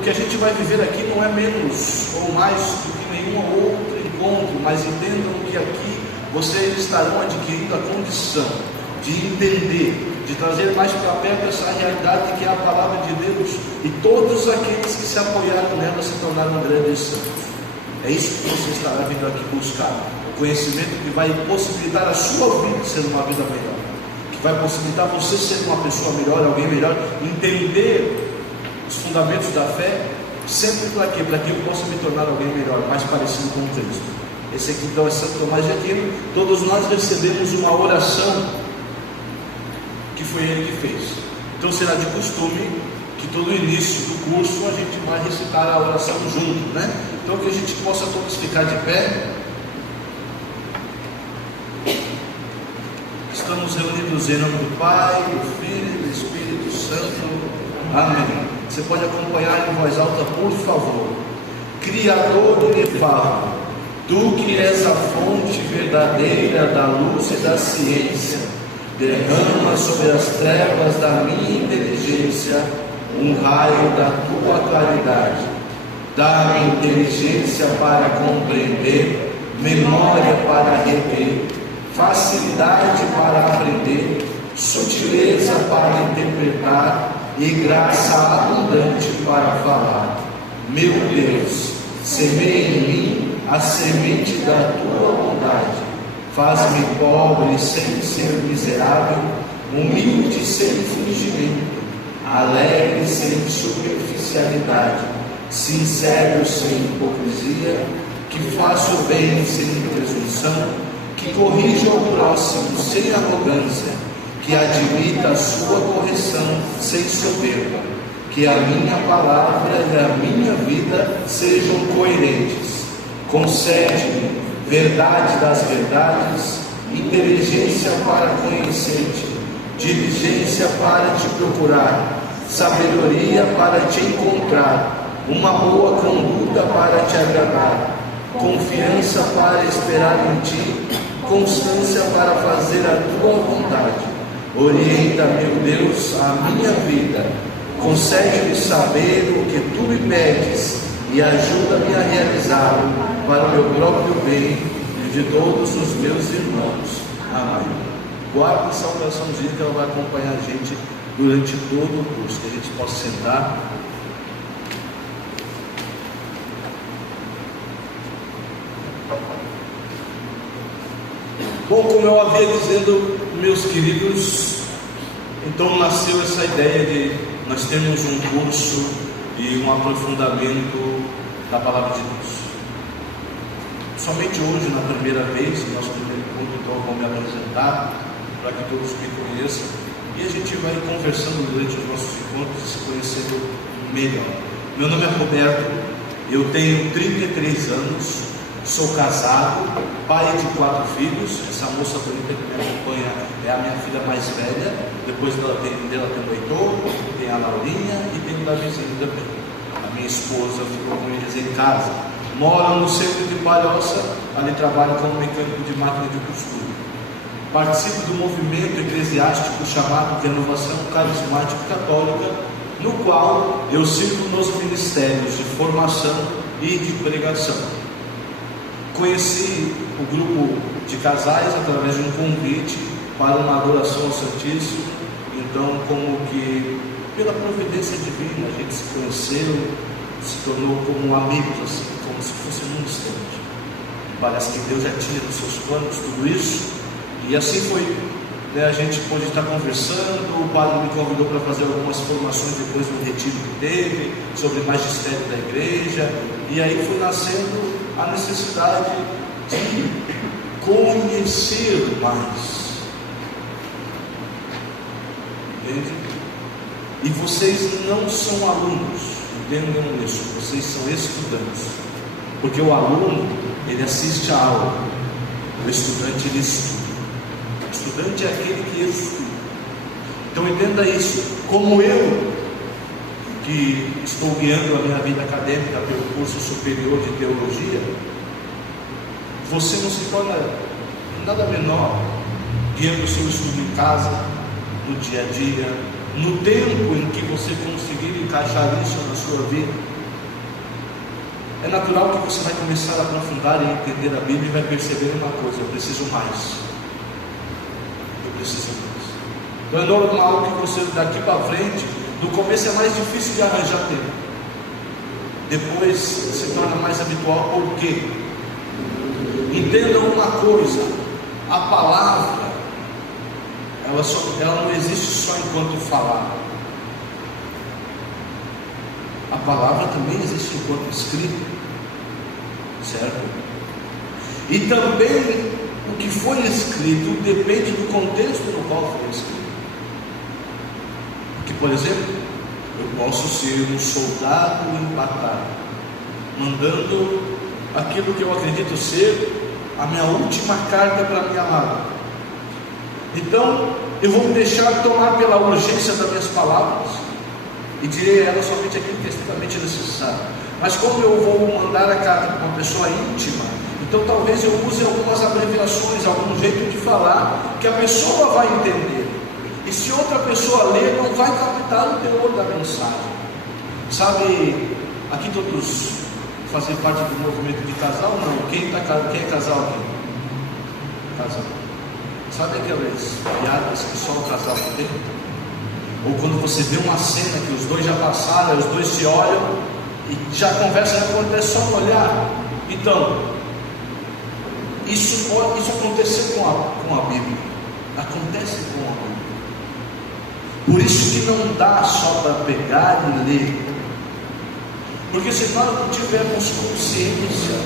o que a gente vai viver aqui não é menos ou mais do que nenhum outro encontro, mas entendam que aqui vocês estarão adquirindo a condição de entender, de trazer mais para perto essa realidade que é a palavra de Deus, e todos aqueles que se apoiaram nela se tornaram grandes santos. É isso que você estará vindo aqui buscar, o conhecimento que vai possibilitar a sua vida ser uma vida melhor, que vai possibilitar você ser uma pessoa melhor, alguém melhor, entender os fundamentos da fé, sempre para quê? Para que eu possa me tornar alguém melhor, mais parecido com Cristo. Esse aqui então é Santo Tomás de Aquino. Todos nós recebemos uma oração que foi ele que fez. Então será de costume que todo início do curso a gente vai recitar a oração junto, né? Então que a gente possa todos ficar de pé. Estamos reunidos em nome do Pai, do Filho e do Espírito Santo. Amém. Você pode acompanhar em voz alta, por favor. Criador inefável, Tu que és a fonte verdadeira da luz e da ciência, derrama sobre as trevas da minha inteligência um raio da Tua claridade. Dá-me inteligência para compreender, memória para reter, facilidade para aprender, sutileza para interpretar e graça abundante para falar. Meu Deus, semeia em mim a semente da Tua bondade. Faz-me pobre sem ser miserável, humilde sem fingimento, alegre sem superficialidade, sincero sem hipocrisia, que faça o bem sem presunção, que corrija o próximo sem arrogância, que admita a sua correção sem soberba, que a minha palavra e a minha vida sejam coerentes. Concede-me verdade das verdades, inteligência para conhecer-te, diligência para te procurar, sabedoria para te encontrar, uma boa conduta para te agradar, confiança para esperar em ti, constância para fazer a tua vontade. Orienta, meu Deus, a minha vida, concede-me saber o que tu me pedes e ajuda-me a realizá-lo para o meu próprio bem e de todos os meus irmãos. Amém. Guarde essa oraçãozinha que ela vai acompanhar a gente durante todo o curso, que a gente possa sentar. Bom, como eu havia dizendo, meus queridos, então nasceu essa ideia de nós termos um curso e um aprofundamento da Palavra de Deus. Somente hoje, na primeira vez, no nosso primeiro culto, então eu vou me apresentar para que todos me conheçam e a gente vai conversando durante os nossos encontros e se conhecendo melhor. Meu nome é Roberto, eu tenho 33 anos, sou casado, pai de 4 filhos. Essa moça bonita que me acompanha é a minha filha mais velha. Depois dela tem o Heitor, tem a Laurinha e tem o Davizinho também. A minha esposa ficou com eles em casa. Mora no centro de Palhoça, ali trabalho como mecânico de máquina de costura. Participo do movimento eclesiástico chamado Renovação Carismática Católica, no qual eu sirvo nos ministérios de formação e de pregação. Conheci o grupo de casais através de um convite para uma adoração ao Santíssimo. Então, como que pela providência divina, a gente se conheceu, se tornou como amigos, assim, como se fosse um instante. Parece que Deus já tinha nos seus planos tudo isso, e assim foi, né? A gente pôde estar conversando, o padre me convidou para fazer algumas formações depois do retiro que teve, sobre magistério da igreja, e aí foi nascendo a necessidade de conhecer mais. Entende? E vocês não são alunos, entendam isso, vocês são estudantes, porque o aluno, ele assiste a aula, o estudante, ele estuda. O estudante é aquele que estuda. Então entenda isso, como eu, que estou guiando a minha vida acadêmica pelo curso superior de teologia, você não se torna nada menor guiando o seu estudo em casa, no dia a dia, no tempo em que você conseguir encaixar isso na sua vida, é natural que você vai começar a aprofundar e entender a Bíblia e vai perceber uma coisa: eu preciso mais. Eu preciso mais. Então é normal que você daqui para frente, no começo é mais difícil de arranjar tempo, depois se torna mais habitual. Por quê? Entendam uma coisa: a palavra ela não existe só enquanto falar. A palavra também existe enquanto escrito, certo? E também o que foi escrito depende do contexto no qual foi escrito. Porque, por exemplo, eu posso ser um soldado empatado, mandando aquilo que eu acredito ser a minha última carta para minha amada. Então, eu vou me deixar tomar pela urgência das minhas palavras e direi a ela somente aquilo que é estritamente necessário. Mas como eu vou mandar a carta para uma pessoa íntima, então talvez eu use algumas abreviações, algum jeito de falar que a pessoa vai entender. E se outra pessoa ler, não vai captar o teor da mensagem. Sabe, aqui todos fazem parte do movimento de casal? Não. Quem é casal aqui? Casal. Sabe aquelas piadas que só o casal tem? Ou quando você vê uma cena que os dois já passaram, os dois se olham e já conversa, já acontece só um olhar. Então, isso aconteceu com a Bíblia. Acontece com a Bíblia. Por isso que não dá só para pegar e ler. Porque se nós não tivermos consciência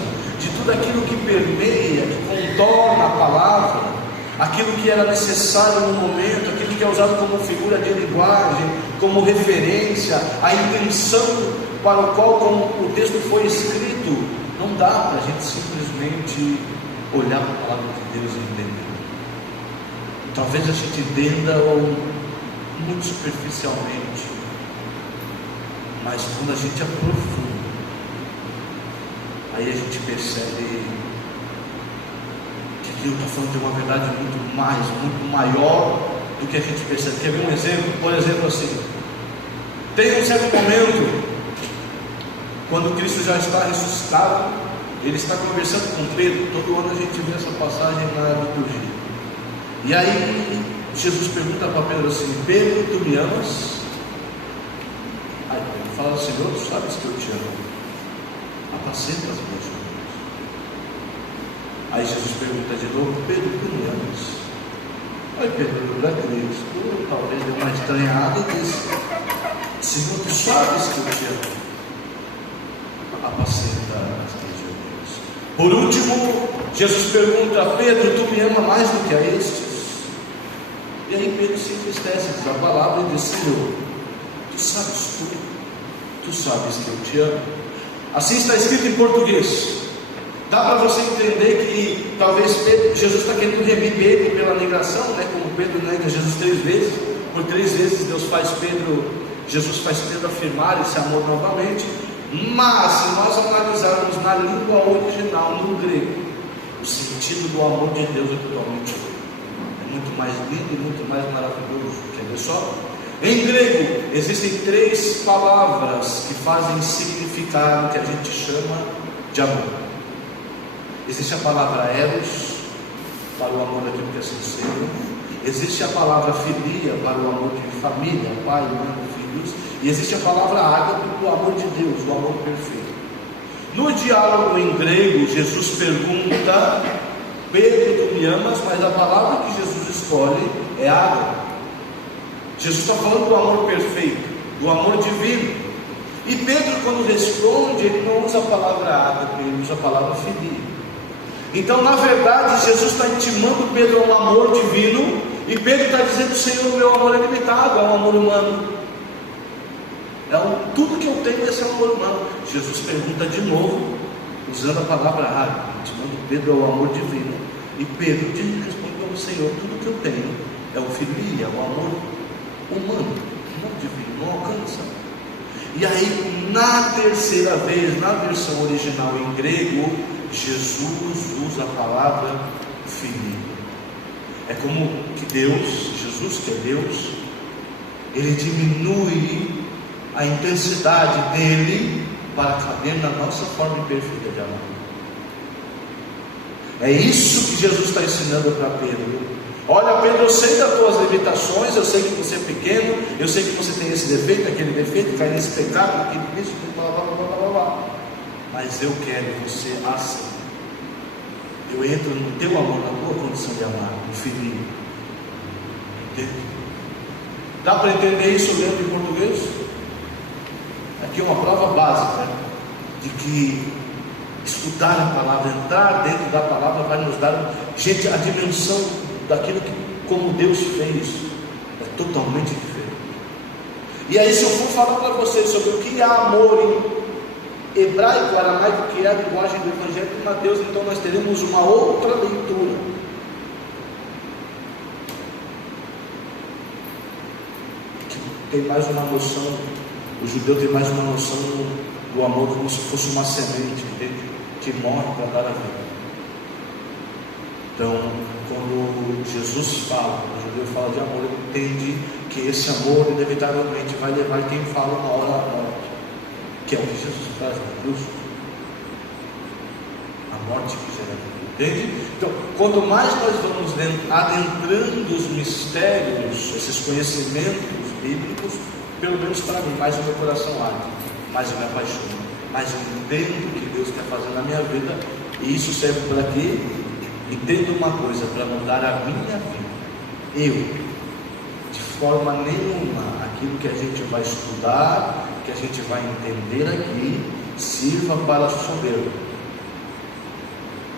de tudo aquilo que permeia, que contorna a palavra, aquilo que era necessário no momento, aquilo que é usado como figura de linguagem, como referência, a intenção para o qual o texto foi escrito, não dá para a gente simplesmente olhar para a palavra de Deus e entender. Talvez a gente entenda muito superficialmente, mas quando a gente aprofunda, aí a gente percebe que aquilo está falando de uma verdade muito maior do que a gente percebe. Quer ver um exemplo? Por exemplo, assim, tem um certo momento, quando Cristo já está ressuscitado, ele está conversando com Pedro. Todo ano a gente vê essa passagem na liturgia. E aí Jesus pergunta para Pedro assim: Pedro, tu me amas? Aí Pedro fala: Senhor, tu sabes que eu te amo, apacenta as minhas ovelhas. Aí Jesus pergunta de novo: Pedro, tu me amas? Aí Pedro, para Cristo, talvez deu uma estranhada e disse: Senhor, tu sabes que eu te amo, apacenta as minhas ovelhas. Por último, Jesus pergunta: Pedro, tu me ama mais do que a estes? E aí Pedro se entristece, diz a palavra e diz: Senhor, tu sabes tudo, tu sabes que eu te amo. Assim está escrito em português. Dá para você entender que talvez Jesus está querendo remir Pedro pela negação, né? Como Pedro nega Jesus 3 vezes, por 3 vezes Jesus faz Pedro afirmar esse amor novamente. Mas se nós analisarmos na língua original, no grego, o sentido do amor de Deus é totalmente muito mais lindo e muito mais maravilhoso. Quer ver só? Em grego existem 3 palavras que fazem significar o que a gente chama de amor. Existe a palavra eros, para o amor daquilo que é sincero. Existe a palavra filia, para o amor de família, pai, mãe, filhos. E existe a palavra ágape, para o amor de Deus, o amor perfeito. No diálogo em grego, Jesus pergunta: Pedro, tu me amas? Mas a palavra que Jesus escolhe é ágape. Jesus está falando do amor perfeito, do amor divino. E Pedro, quando responde, ele não usa a palavra ágape, ele usa a palavra filia. Então, na verdade, Jesus está intimando Pedro a um amor divino, e Pedro está dizendo: Senhor, o meu amor é limitado, é um amor humano. Tudo que eu tenho é esse amor humano. Jesus pergunta de novo, usando a palavra ágape, intimando Pedro ao amor divino. E Pedro responde como: Senhor, tudo que eu tenho é o filia, o amor humano, não divino, não alcança. E aí, na terceira vez, na versão original em grego, Jesus usa a palavra filia. É como que Deus, Jesus que é Deus, ele diminui a intensidade dele para caber na nossa forma imperfeita de amar. É isso que Jesus está ensinando para Pedro. Olha, Pedro, eu sei das tuas limitações, eu sei que você é pequeno, eu sei que você tem esse defeito, aquele defeito, cai nesse pecado, aquele isso, blá blá blá blá blá. Mas eu quero você assim. Eu entro no teu amor, na tua condição de amar, no filhinho. Entende? Dá para entender isso lendo em português? Aqui é uma prova básica de que estudar a palavra, entrar dentro da palavra, vai nos dar, gente, a dimensão daquilo que, como Deus fez, é totalmente diferente. E aí, se eu for falar para vocês sobre o que é amor em hebraico, aramaico, que é a linguagem do Evangelho de Mateus, então nós teremos uma outra leitura. Tem mais uma noção, o judeu tem mais uma noção do amor como se fosse uma semente, entende? Que morre para dar a vida. Então, quando Jesus fala, o judeu fala de amor, ele entende que esse amor inevitavelmente vai levar quem fala uma hora à morte, que é o que Jesus faz na cruz. A morte que gera vida, entende? Então, quanto mais nós vamos adentrando os mistérios, esses conhecimentos bíblicos, pelo menos para mim, mais o meu coração arde, mais eu me apaixono, mais eu entendo o que Deus quer fazer na minha vida. E isso serve para quê? Entenda uma coisa, para mudar a minha vida. Eu, de forma nenhuma, aquilo que a gente vai estudar, que a gente vai entender aqui, sirva para soberba.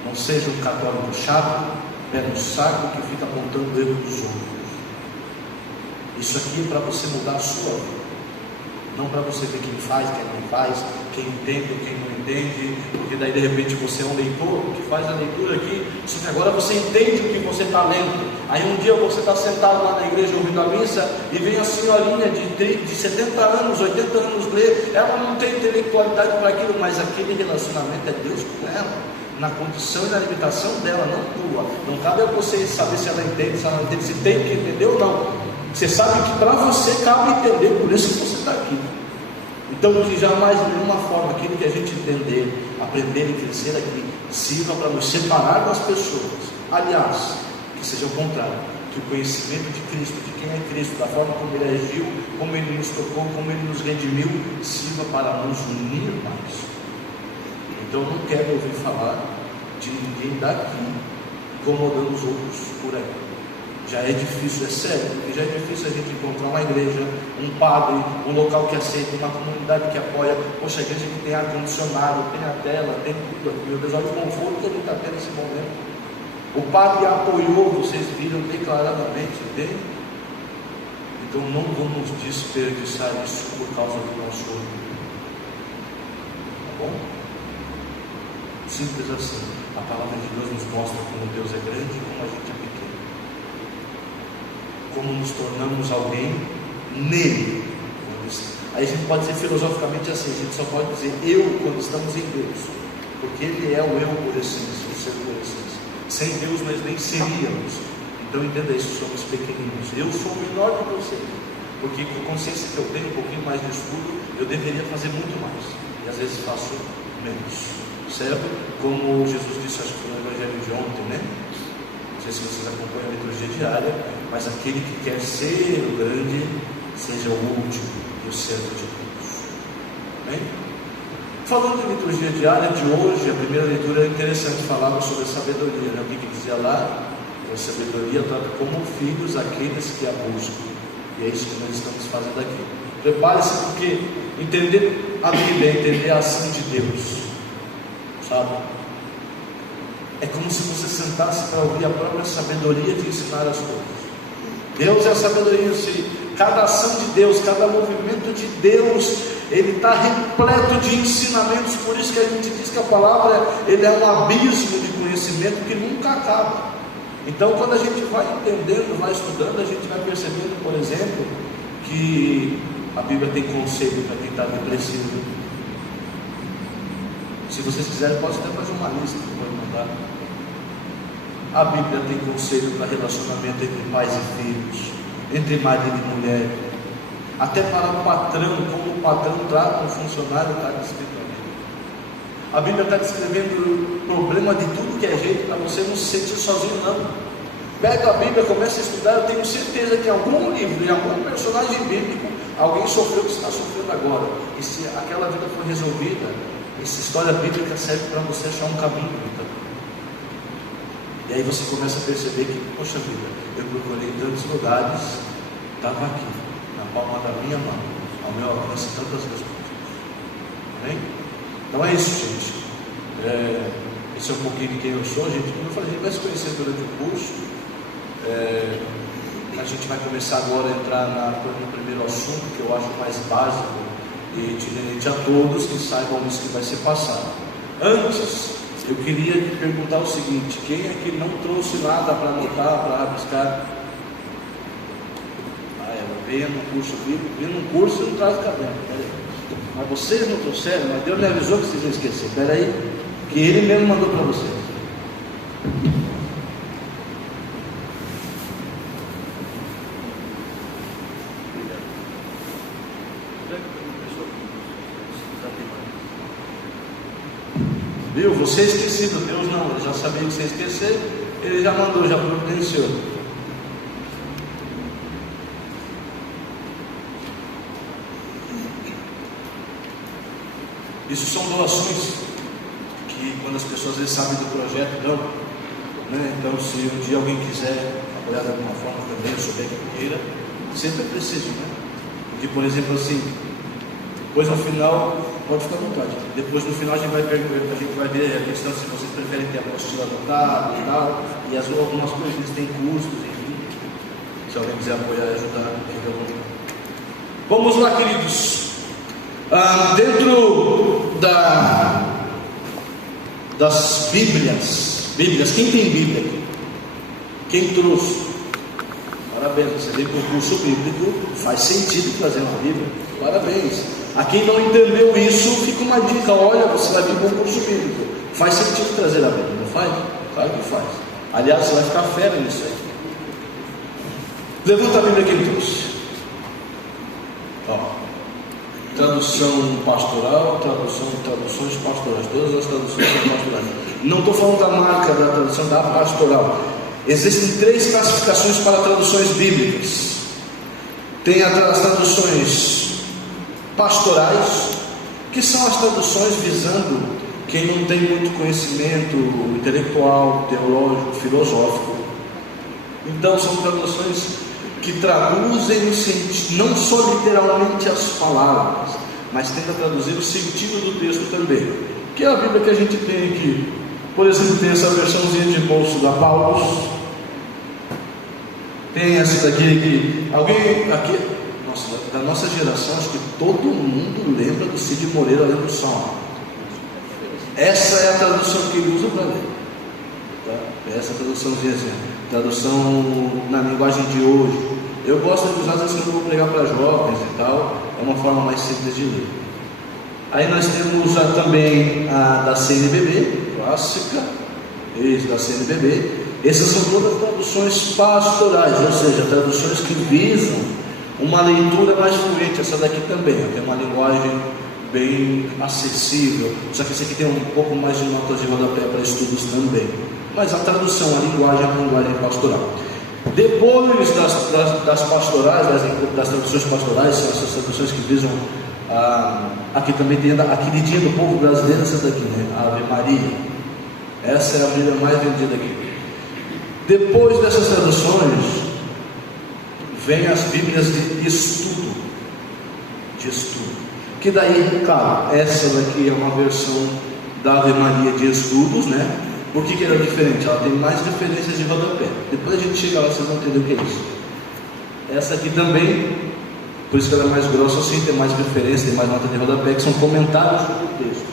Não seja um católico chato, pé no saco, que fica apontando o erro dos outros. Isso aqui é para você mudar a sua vida, não para você ver quem faz, quem não faz, quem entende ou quem não entende, porque daí de repente você é um leitor que faz a leitura aqui, só que agora você entende o que você está lendo. Aí um dia você está sentado lá na igreja ouvindo a missa e vem a senhorinha de 70 anos, 80 anos ler, ela não tem intelectualidade para aquilo, mas aquele relacionamento é Deus com ela, na condição e na limitação dela, não tua. Não cabe a você saber se ela entende, se ela não entende, se tem que entender ou não. Você sabe que para você cabe entender, por isso que você está aqui. Então, que jamais de nenhuma forma aquilo que a gente entender, aprender e crescer aqui, sirva para nos separar das pessoas. Aliás, que seja o contrário, que o conhecimento de Cristo, de quem é Cristo, da forma como Ele agiu, como Ele nos tocou, como Ele nos redimiu, sirva para nos unir mais. Então, eu não quero ouvir falar de ninguém daqui incomodando os outros por aí. Já é difícil, é sério, porque já é difícil a gente encontrar uma igreja, um padre, um local que aceita, uma comunidade que apoia. Poxa, a igreja que tem ar-condicionado, tem a tela, tem tudo aqui. Meu Deus, olha o conforto que a gente está tendo nesse momento. O padre apoiou, vocês viram declaradamente, entende? Então não vamos desperdiçar isso por causa do nosso orgulho. Tá bom? Simples assim. A palavra de Deus nos mostra como Deus é grande e como a gente é pequeno. Como nos tornamos alguém nele. Aí a gente pode dizer filosoficamente assim, a gente só pode dizer eu quando estamos em Deus, porque Ele é o eu por essência, o ser por essência. Sem Deus nós nem seríamos. Então entenda isso, somos pequeninos. Eu sou menor que você, porque com a consciência que eu tenho, um pouquinho mais de estudo, eu deveria fazer muito mais, e às vezes faço menos, certo? Como Jesus disse, acho que foi no Evangelho de ontem, né? Não sei se vocês acompanham a liturgia diária, mas aquele que quer ser o grande, seja o último e o servo de todos. Bem? Falando de liturgia diária de hoje, a primeira leitura é interessante, falava sobre a sabedoria, né? O que dizia lá? A sabedoria trata como filhos aqueles que a buscam, e é isso que nós estamos fazendo aqui. Prepare-se, porque entender a Bíblia é entender a ação de Deus, sabe? É como se você sentasse para ouvir a própria sabedoria de ensinar as coisas. Deus é a sabedoria em si. Cada ação de Deus, cada movimento de Deus, ele está repleto de ensinamentos. Por isso que a gente diz que a palavra ele é um abismo de conhecimento que nunca acaba. Então, quando a gente vai entendendo, vai estudando, a gente vai percebendo, por exemplo, que a Bíblia tem conselho para quem está depressivo. Se vocês quiserem, posso até fazer uma lista que pode mandar. A Bíblia tem conselho para relacionamento entre pais e filhos, entre marido e mulher. até para o patrão, como o patrão trata um funcionário, está descrito a Bíblia. A Bíblia está descrevendo o problema de tudo que é jeito, para você não se sentir sozinho, não. Pega a Bíblia, começa a estudar, eu tenho certeza que em algum livro, em algum personagem bíblico, alguém sofreu o que está sofrendo agora. E se aquela vida for resolvida, essa história bíblica serve para você achar um caminho do caminho. E aí você começa a perceber que, poxa vida, eu procurei em tantos lugares, estava aqui, na palma da minha mão, ao meu alcance tantas respostas. Amém? Então é isso, gente. Esse é um pouquinho de quem eu sou, gente. Como eu falei, a gente vai se conhecer durante o curso. A gente vai começar agora a entrar no primeiro assunto, que eu acho mais básico e itinerante a todos, que saibam isso que vai ser passado. Antes, eu queria lhe perguntar o seguinte: quem é que não trouxe nada para anotar, para rabiscar? Venha no curso bíblico, venha no curso e não traz caderno. Mas vocês não trouxeram, mas Deus me avisou que vocês iam esquecer. Espera aí, que Ele mesmo mandou para vocês. Viu? Você é esquecido, Deus não, Ele já sabia que você ia esquecer, Ele já mandou, já providenciou. Isso são doações que, quando as pessoas às vezes sabem do projeto, dão, né? Então, se um dia alguém quiser apoiar de alguma forma também, eu souber que queira, sempre é preciso, né? Porque, por exemplo, assim, depois no final, pode ficar à vontade, depois no final a gente vai ver a questão se vocês preferem ter a apostila anotada e tal, e algumas coisas eles têm custos, enfim. Se alguém quiser apoiar e ajudar, fica à vontade. Vamos lá, queridos. Dentro das Bíblias, quem tem Bíblia aqui? Quem trouxe? Parabéns, você veio para o curso bíblico, faz sentido trazer uma Bíblia, parabéns. A quem não entendeu isso, fica uma dica: olha, você vai vir para o curso bíblico, faz sentido trazer a Bíblia, não faz? Claro que faz. Aliás, você vai ficar fera nisso aí. Levanta a Bíblia quem trouxe. Tradução pastoral, traduções pastorais, todas as traduções são pastorais. Não estou falando da marca da tradução, da pastoral. Existem 3 classificações para traduções bíblicas. Tem as traduções pastorais, que são as traduções visando quem não tem muito conhecimento intelectual, teológico, filosófico. Então são traduções que traduzem o sentido, não só literalmente as palavras, mas tenta traduzir o sentido do texto também. Que é a Bíblia que a gente tem aqui. Por exemplo, tem essa versãozinha de bolso da Paulus. Tem essa daqui que alguém aqui, da nossa geração, acho que todo mundo lembra do Cid Moreira lendo o Salmo. Essa é a tradução que ele usa para ler. Tá? Essa traduçãozinha assim, tradução na linguagem de hoje. Eu gosto de usar, às vezes, quando eu vou pregar para jovens e tal, é uma forma mais simples de ler. Aí nós temos também a da CNBB, clássica, da CNBB. Essas são todas traduções pastorais, ou seja, traduções que visam uma leitura mais fluente. Essa daqui também, tem uma linguagem bem acessível, só que essa aqui tem um pouco mais de notas de rodapé para estudos também. Mas a tradução, a linguagem é uma linguagem pastoral. Depois das pastorais, das traduções pastorais, são essas traduções que visam aqui também tem a queridinha do povo brasileiro, essa daqui, né? A Ave Maria. Essa é a Bíblia mais vendida aqui. Depois dessas traduções, vem as Bíblias de estudo. Que daí, claro, essa daqui é uma versão da Ave Maria de estudos, né? Por que ela é diferente? Ela tem mais referências de rodapé. Depois a gente chega lá, vocês vão entender o que é isso. Essa aqui também, por isso que ela é mais grossa assim, tem mais referências, tem mais nota de rodapé, que são comentários sobre o texto.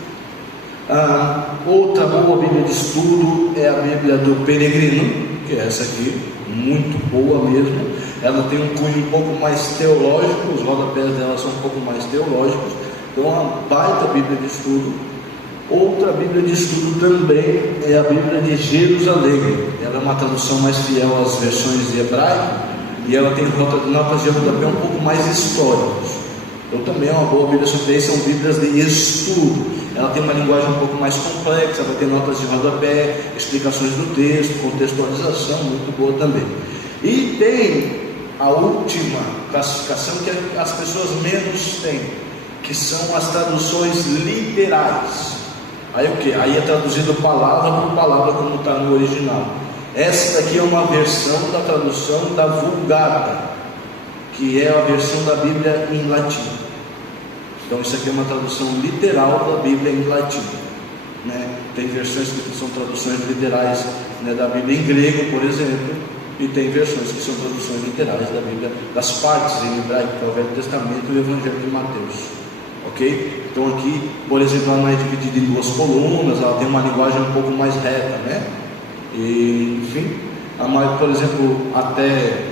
Outra boa Bíblia de estudo é a Bíblia do Peregrino, que é essa aqui, muito boa mesmo. Ela tem um cunho um pouco mais teológico, os rodapés dela são um pouco mais teológicos. Então é uma baita Bíblia de estudo. Outra Bíblia de estudo também é a Bíblia de Jerusalém. Ela é uma tradução mais fiel às versões de hebraico, e ela tem notas de rodapé um pouco mais históricas. Então também é uma boa Bíblia Super, são Bíblias de estudo. Ela tem uma linguagem um pouco mais complexa, vai ter notas de rodapé, explicações do texto, contextualização, muito boa também. E tem a última classificação que as pessoas menos têm, que são as traduções literais. Aí o que? Aí é traduzido palavra por palavra como está no original. Essa daqui é uma versão da tradução da Vulgata, que é a versão da Bíblia em latim. Então isso aqui é uma tradução literal da Bíblia em latim, né? Tem versões que são traduções literais, né, da Bíblia em grego, por exemplo, e tem versões que são traduções literais da Bíblia, das partes em hebraico, que é o Velho Testamento e o Evangelho de Mateus. Ok? Então aqui, por exemplo, ela não é dividida em duas colunas, ela tem uma linguagem um pouco mais reta, né? E, enfim, por exemplo, até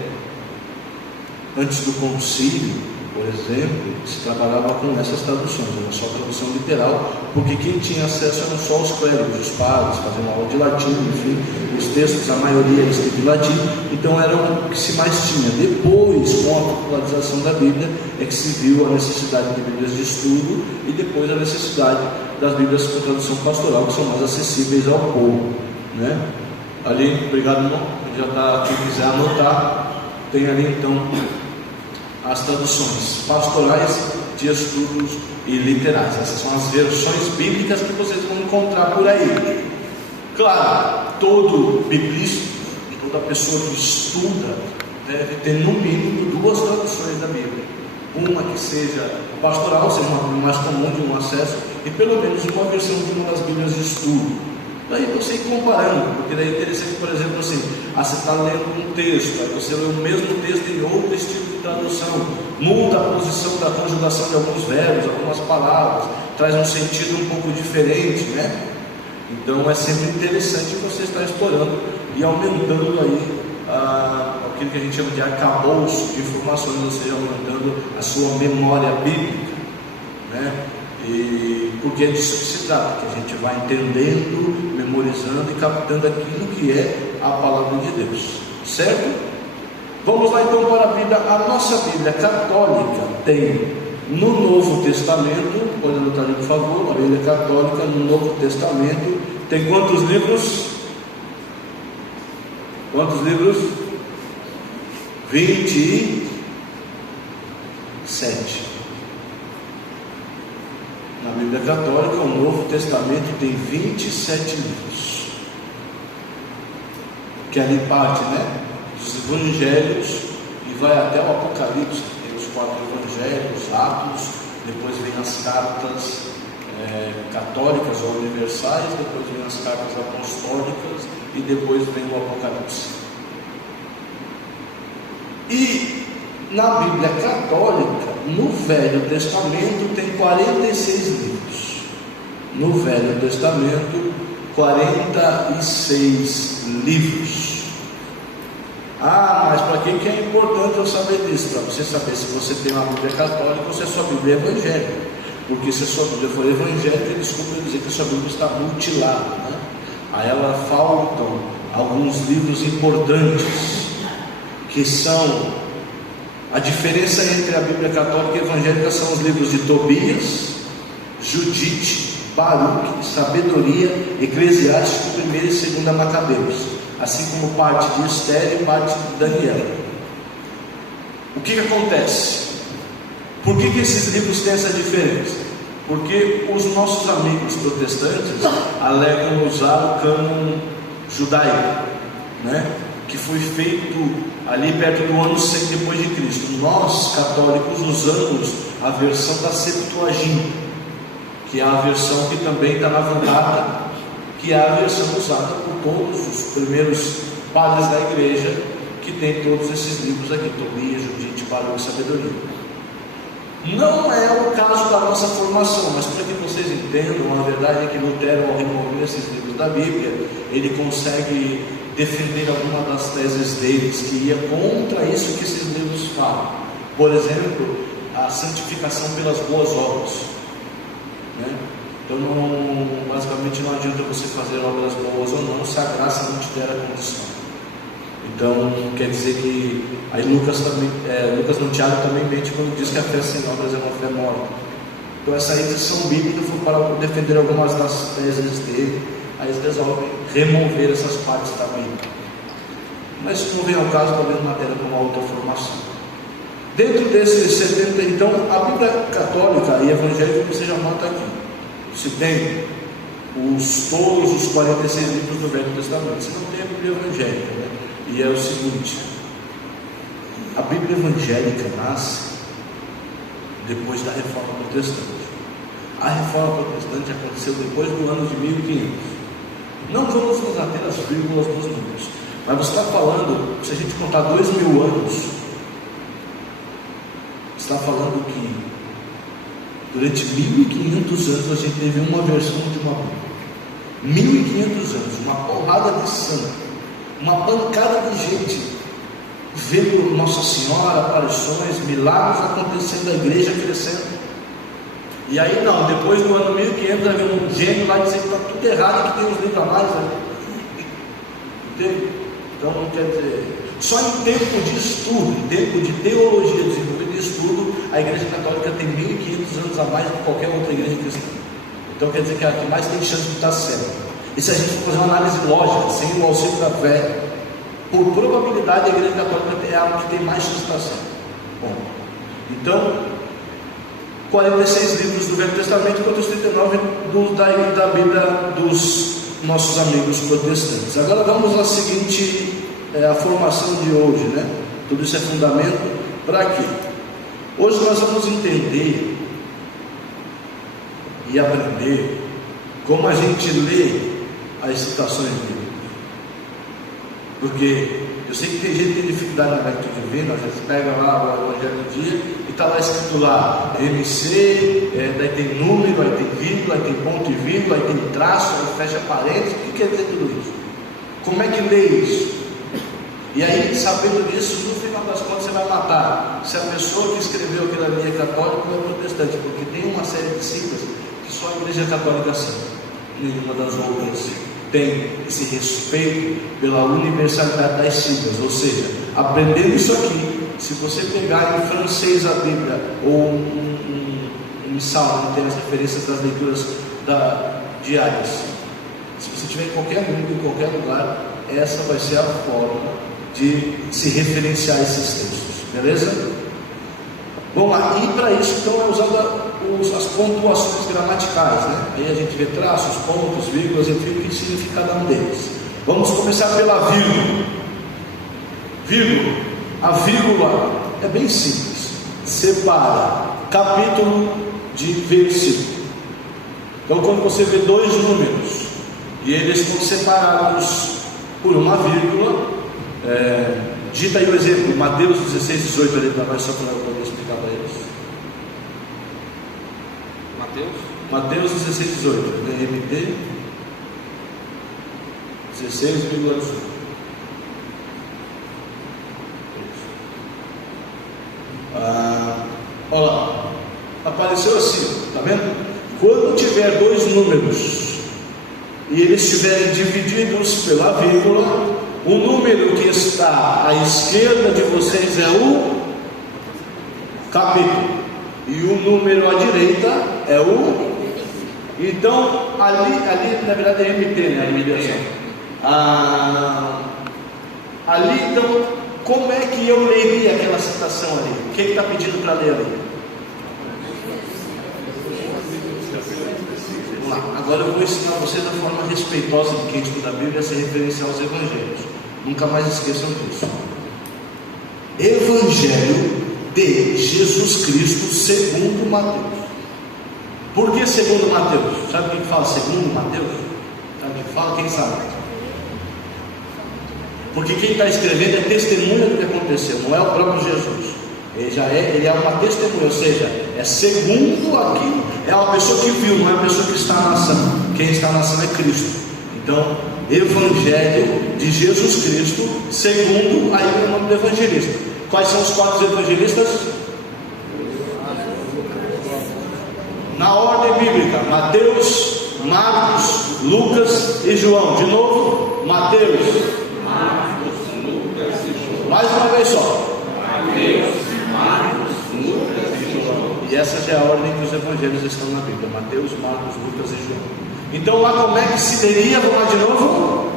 antes do concílio, por exemplo, se trabalhava com essas traduções, era só tradução literal, porque quem tinha acesso eram só os clérigos, os padres, faziam aula de latim, enfim, os textos, a maioria era escrito em latim, então era o que se mais tinha. Depois, com a popularização da Bíblia, é que se viu a necessidade de Bíblias de estudo e depois a necessidade das Bíblias com tradução pastoral, que são mais acessíveis ao povo, né? Ali, obrigado, irmão, já está, quem quiser anotar, tem ali então as traduções pastorais de estudos e literais. Essas são as versões bíblicas que vocês vão encontrar por aí. Claro, todo biblista, toda pessoa que estuda, deve ter no mínimo duas traduções da Bíblia. Uma que seja pastoral, seja uma mais comum de um acesso, e pelo menos uma versão de uma das Bíblias de estudo. Daí você ir comparando, porque daí é interessante, por exemplo, assim, você está lendo um texto, aí você lê o mesmo texto em outro estilo de tradução, muda a posição da conjugação de alguns verbos, algumas palavras, traz um sentido um pouco diferente, né? Então é sempre interessante você estar explorando e aumentando aí aquilo que a gente chama de arcabouço de informações, ou seja, aumentando a sua memória bíblica, né? E porque é disso que se trata, que a gente vai entendendo, memorizando e captando aquilo que é a palavra de Deus, certo? Vamos lá então para a Bíblia. A nossa Bíblia católica tem no Novo Testamento, pode anotar ali por favor, a Bíblia católica no Novo Testamento tem quantos livros? Quantos livros? 27. Na Bíblia Católica, o Novo Testamento tem 27 livros, que ali parte, né, dos Evangelhos e vai até o Apocalipse. Tem os 4 Evangelhos, Atos, depois vem as cartas católicas ou universais, depois vem as cartas apostólicas e depois vem o Apocalipse. E na Bíblia Católica, no Velho Testamento, tem 46 livros. No Velho Testamento, 46 livros. Mas para que é importante eu saber disso? Para você saber se você tem uma Bíblia Católica ou se a sua Bíblia é evangélica. Porque se a sua Bíblia for evangélica, desculpa eu dizer que a sua Bíblia está mutilada, né? A ela faltam alguns livros importantes, que são... A diferença entre a Bíblia Católica e evangélica são os livros de Tobias, Judite, Baruque, Sabedoria, Eclesiástico, 1ª e 2ª Macabeus, assim como parte de Esther e parte de Daniel. O que acontece? Por que esses livros têm essa diferença? Porque os nossos amigos protestantes alegam usar o cânon judaico, né? Que foi feito ali perto do ano 100 depois de Cristo. Nós, católicos, usamos a versão da Septuaginta, que é a versão que também está na Vulgata, que é a versão usada por todos os primeiros padres da igreja, que tem todos esses livros aqui, Tobias, Judite, Baruque e Sabedoria. Não é o caso da nossa formação, mas para que vocês entendam, a verdade é que Lutero, ao remover esses livros da Bíblia, ele consegue defender alguma das teses deles que ia contra isso que esses livros falam. Por exemplo, a santificação pelas boas obras, né? Então basicamente não adianta você fazer obras boas ou não se a graça não te der a condição. Então quer dizer que aí Lucas no Tiago também mente quando diz que a fé sem obras é uma fé morta. Então essa edição bíblica foi para defender algumas das teses dele. Aí eles resolvem remover essas partes da Bíblia. Mas se não vem ao caso, talvez matéria com uma outra formação. Dentro desses 70, então, a Bíblia católica e evangélica você já nota aqui. Se tem todos os 46 livros do Velho Testamento, você não tem a Bíblia evangélica, né? E é o seguinte: a Bíblia evangélica nasce depois da Reforma Protestante. A Reforma Protestante aconteceu depois do ano de 1500. Não vamos nos ater às vírgulas dos números, mas você está falando, se a gente contar 2000 anos, está falando que durante 1500 anos a gente teve uma versão de uma Bíblia. 1500 anos, uma porrada de santo, uma pancada de gente vendo Nossa Senhora, aparições, milagres acontecendo, a igreja crescendo. E aí não, depois do ano 1500 vai vir um gênio lá dizer que está tudo errado, que tem uns livros a mais, né? Entende? Então não quer dizer, só em tempo de estudo, em tempo de teologia, desenvolvimento de estudo, a igreja católica tem 1500 anos a mais do que qualquer outra igreja cristã. Então quer dizer que é a que mais tem chance de estar certa. E se a gente for fazer uma análise lógica, sem o auxílio da fé, por probabilidade a igreja católica é a que tem mais chance de estar certa. Bom, então 46 livros do Velho Testamento contra os 39 da Bíblia dos nossos amigos protestantes. Agora vamos à seguinte, a formação de hoje, né? Tudo isso é fundamento para quê? Hoje nós vamos entender e aprender como a gente lê as citações bíblicas. Porque eu sei que tem gente que tem dificuldade na leitura divina, às vezes pega lá o Evangelho do dia e está lá escrito lá MC, daí tem número, aí tem vírgula, aí tem ponto e vírgula, aí tem traço, aí fecha parênteses. O que quer dizer tudo isso? Como é que lê isso? E aí, sabendo disso, no final das contas você vai matar se a pessoa que escreveu aquilo ali é católica ou é protestante, porque tem uma série de siglas que só a igreja católica sabe, nenhuma das outras tem esse respeito pela universalidade das siglas. Ou seja, aprendendo isso aqui, se você pegar em francês a Bíblia ou um missal, não tem as referências das leituras diárias, se você tiver em qualquer língua, em qualquer lugar, essa vai ser a forma de se referenciar a esses textos, beleza? Vamos lá, e para isso então é usada as pontuações gramaticais, né? Aí a gente vê traços, pontos, vírgulas, enfim, o que significa cada um deles. Vamos começar pela vírgula. Vírgula. A vírgula é bem simples, separa capítulo de versículo. Então quando você vê dois números e eles estão separados por uma vírgula, dita aí o exemplo, Mateus 16, 18, ali para nós, só para eu poder explicar para eles. Mateus 16, 18, DMT 16,18. Olha lá, apareceu assim, tá vendo? Quando tiver dois números e eles estiverem divididos pela vírgula, o número que está à esquerda de vocês é o capítulo e o número à direita é o. Então ali na verdade é MT, né? A mediação. Ali então, como é que eu leria aquela citação ali? O que ele está pedindo para ler ali? Vamos lá. Agora eu vou ensinar vocês da forma respeitosa de quem estuda a Bíblia a se referenciar aos evangelhos. Nunca mais esqueçam disso. Evangelho de Jesus Cristo segundo Mateus. Por que segundo Mateus? Sabe quem fala segundo Mateus? Sabe quem fala? Quem sabe? Porque quem está escrevendo é testemunha do que aconteceu, não é o próprio Jesus. Ele é uma testemunha, ou seja, é segundo aquilo. É uma pessoa que viu, não é uma pessoa que está na ação. Quem está na ação é Cristo. Então, Evangelho de Jesus Cristo segundo aí o nome do evangelista. Quais são os quatro evangelistas? Na ordem bíblica: Mateus, Marcos, Lucas e João. De novo, Mateus, Marcos, Lucas Mais uma vez só. Mateus, Marcos, Lucas e João. E essa já é a ordem que os evangelhos estão na Bíblia: Mateus, Marcos, Lucas e João. Então lá como é que se leria? Vamos lá de novo?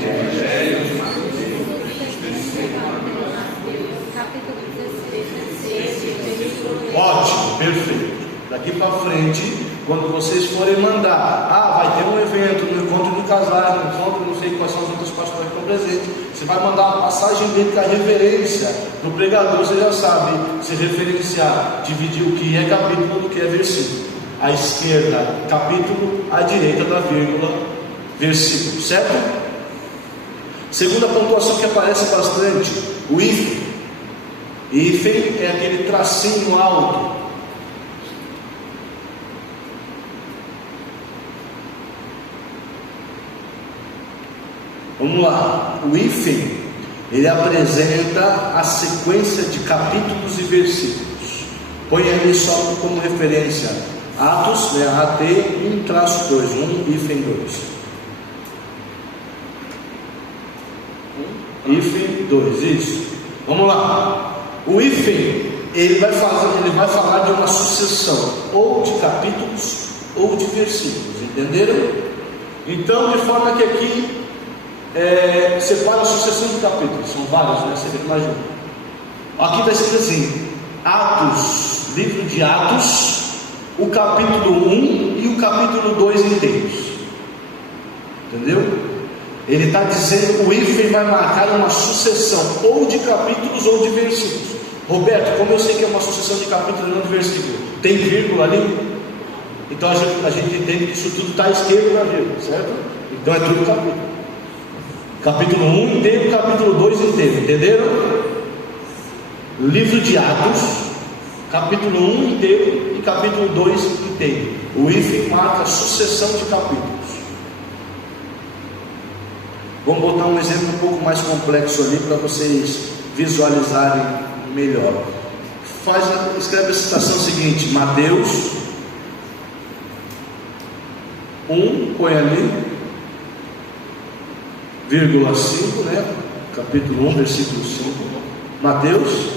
Evangelho de Mateus. Ótimo, perfeito. Daqui para frente, quando vocês forem mandar, vai ter um evento, um encontro de casais, um encontro, não sei quais são os outros pastores que estão presentes, você vai mandar uma passagem dentro da referência do pregador, você já sabe se referenciar, dividir o que é capítulo do que é versículo. À esquerda, capítulo, à direita da vírgula, versículo, certo? Segunda pontuação que aparece bastante, o hífen. Hífen é aquele tracinho alto. Vamos lá, o hífen, ele apresenta a sequência de capítulos e versículos. Põe ali só como referência Atos, né, AT 1-2, 1-2. Hífen 2, isso. Vamos lá. O hífen, ele vai falar de uma sucessão, ou de capítulos, ou de versículos, entenderam? Então, de forma que aqui separa a sucessão de capítulos, são vários, né? Você imagina. Aqui está escrito assim: Atos, livro de Atos, o capítulo 1 e o capítulo 2 inteiros, entendeu? Ele está dizendo, o hífen vai marcar uma sucessão ou de capítulos ou de versículos. Roberto, como eu sei que é uma sucessão de capítulos e não de versículos, tem vírgula ali? Então a gente entende que isso tudo está à esquerda da vírgula, certo? Então é tudo capítulo. Capítulo 1 inteiro, capítulo 2 inteiro, entenderam? Livro de Atos, capítulo 1 inteiro e capítulo 2 inteiro. O hífen marca a sucessão de capítulos. Vamos botar um exemplo um pouco mais complexo ali para vocês visualizarem melhor. Escreve a citação seguinte: Mateus 1, põe ali, vírgula 5, né? Capítulo 1, versículo 5. Mateus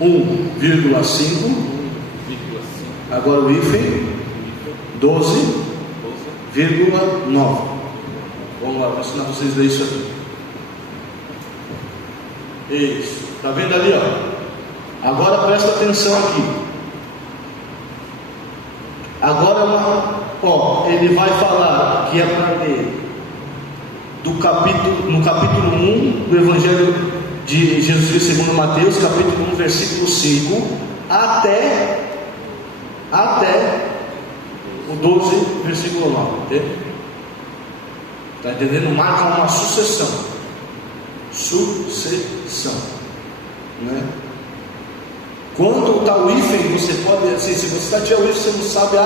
1,5. Agora o hífen 12,9. Vamos lá, vou ensinar vocês a ler isso aqui. Isso, está vendo ali, ó? Agora presta atenção aqui. Agora, ele vai falar que é para ler no capítulo 1 do Evangelho de Jesus Cristo segundo Mateus, capítulo 1, versículo 5, até o 12, versículo 9, entende? Está entendendo? Marca uma sucessão, né? Quando está o hífen, você pode, assim, se você está tirando o hífen, você não sabe,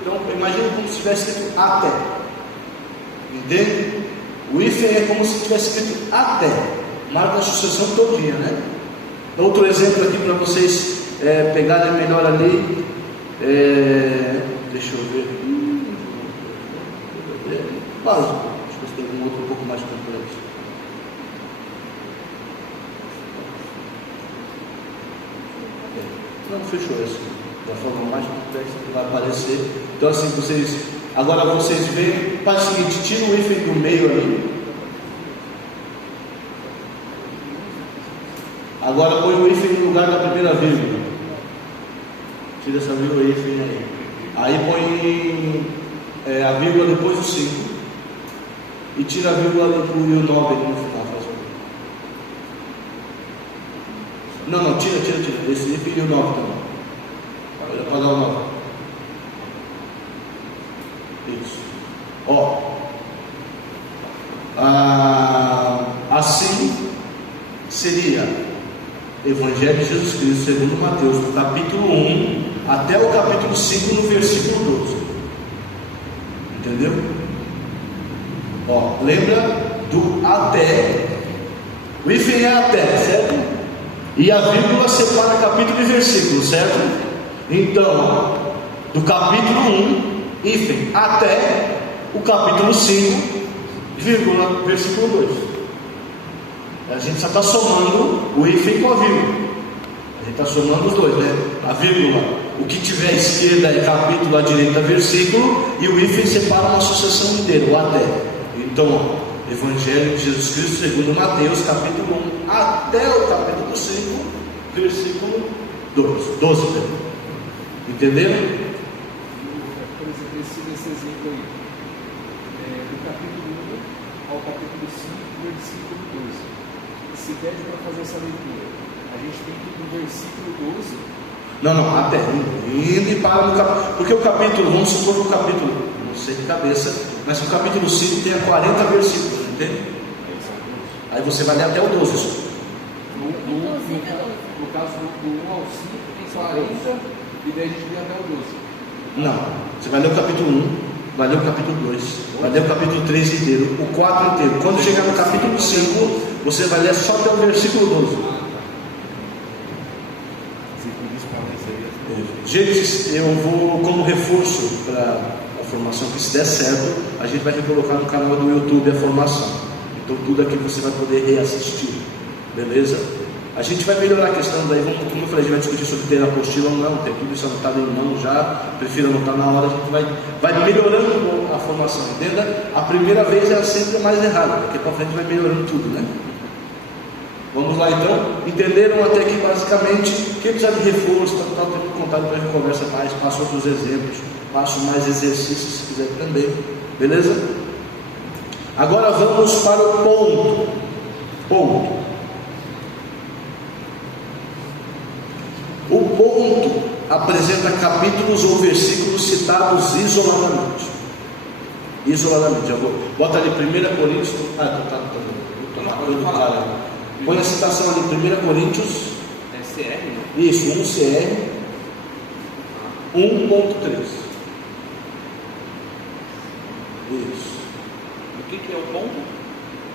então imagina como se tivesse escrito até, entende? O hífen é como se tivesse escrito até, marca a sucessão todinha, né? Outro exemplo aqui para vocês pegarem melhor ali, deixa eu ver, básico, acho que tem um outro um pouco mais complexo. Não, fechou essa. Da forma mais complexa que vai aparecer. Então assim, agora vocês veem, faz o seguinte, tira o hífen do meio ali. Agora põe o hífen no lugar da primeira vírgula. Tira essa vírgula e hífen aí. Aí põe a vírgula depois do 5. E tira a vírgula e o 9 ali no final. Não, tira. Esse hífen e o 9 também. Olha para dar o 9. Isso. Assim seria Evangelho de Jesus Cristo segundo Mateus, do capítulo 1 até o capítulo 5, no versículo 12. Entendeu? Lembra do até. O hífen é até, certo? E a vírgula separa capítulo e versículo, certo? Então, do capítulo 1, hífen, até o capítulo 5, vírgula, versículo 2. A gente só está somando o hífen com a vírgula. A gente está somando os dois, né? A vírgula, o que tiver à esquerda é capítulo, à direita versículo, e o hífen separa uma sucessão inteira, o até. Então, Evangelho de Jesus Cristo segundo Mateus, capítulo 1 até o capítulo 5, versículo 12. Entenderam? Por exemplo, esse exemplo aí, do capítulo 1 ao capítulo 5, versículo 12. Se pede para fazer essa leitura, a gente tem que ir do versículo 12. Não, até indo e para no capítulo, porque o capítulo, vamos supor que o capítulo, não sei de cabeça, mas o capítulo 5 tem 40 versículos, entende? Aí você vai ler até o 12. No caso do 1 ao 5 tem 40, e daí a gente lê até o 12. Não, você vai ler o capítulo 1, vai ler o capítulo 2, vai ler o capítulo 3 inteiro, o 4 inteiro. Quando chegar no capítulo 5, você vai ler só até o versículo 12. Gente, eu vou, como reforço para a formação, que se der certo, a gente vai recolocar no canal do YouTube a formação. Então tudo aqui você vai poder reassistir, beleza? A gente vai melhorar a questão daí, como eu falei, a gente vai discutir sobre ter apostila ou não, tem tudo isso anotado em mão já, prefiro anotar na hora, a gente vai melhorando a formação, entenda? A primeira vez é sempre mais errada, daqui para frente vai melhorando tudo, né? Vamos lá então, entenderam até aqui basicamente, quem precisa de reforço, está tendo contato, depois a gente conversa mais, passo outros exemplos, passo mais exercícios se quiser também, beleza? Agora vamos para o ponto. O ponto apresenta capítulos ou versículos citados isoladamente. Já vou. Bota ali 1 Coríntios. Põe a citação ali, 1 Coríntios. É CR, né? Isso, 1 CR 1.3. Isso. O que é o ponto?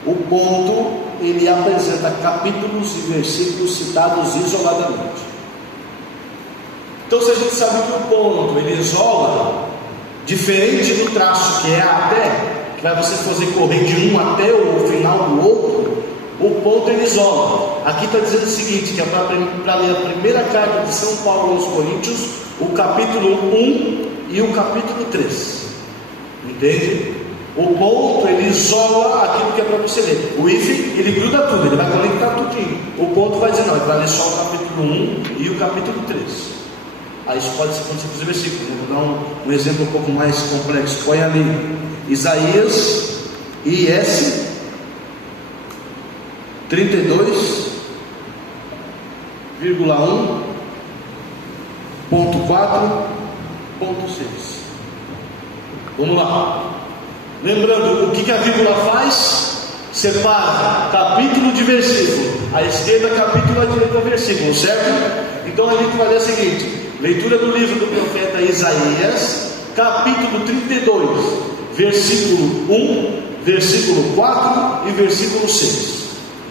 O ponto, ele apresenta capítulos e versículos citados isoladamente. Então, se a gente sabe que o ponto ele isola, diferente do traço que é até, que vai você fazer correr de um até o final do outro, o ponto ele isola. Aqui está dizendo o seguinte: que é para ler a primeira carta de São Paulo aos Coríntios, o capítulo 1 e o capítulo 3. Entende? O ponto ele isola aquilo que é para você ler. O hífen ele gruda tudo, ele vai conectar tudinho. O ponto vai dizer: não, ele vai ler só o capítulo 1 e o capítulo 3. Aí isso pode ser acontecer com os versículos. Vou dar um exemplo um pouco mais complexo. Põe ali Isaías IS 32,1.4.6. Vamos lá. Lembrando, o que a vírgula faz? Separa capítulo de versículo. À esquerda, capítulo, à direita, versículo, certo? Então a gente vai ler o seguinte: leitura do livro do profeta Isaías, capítulo 32, versículo 1, versículo 4 e versículo 6.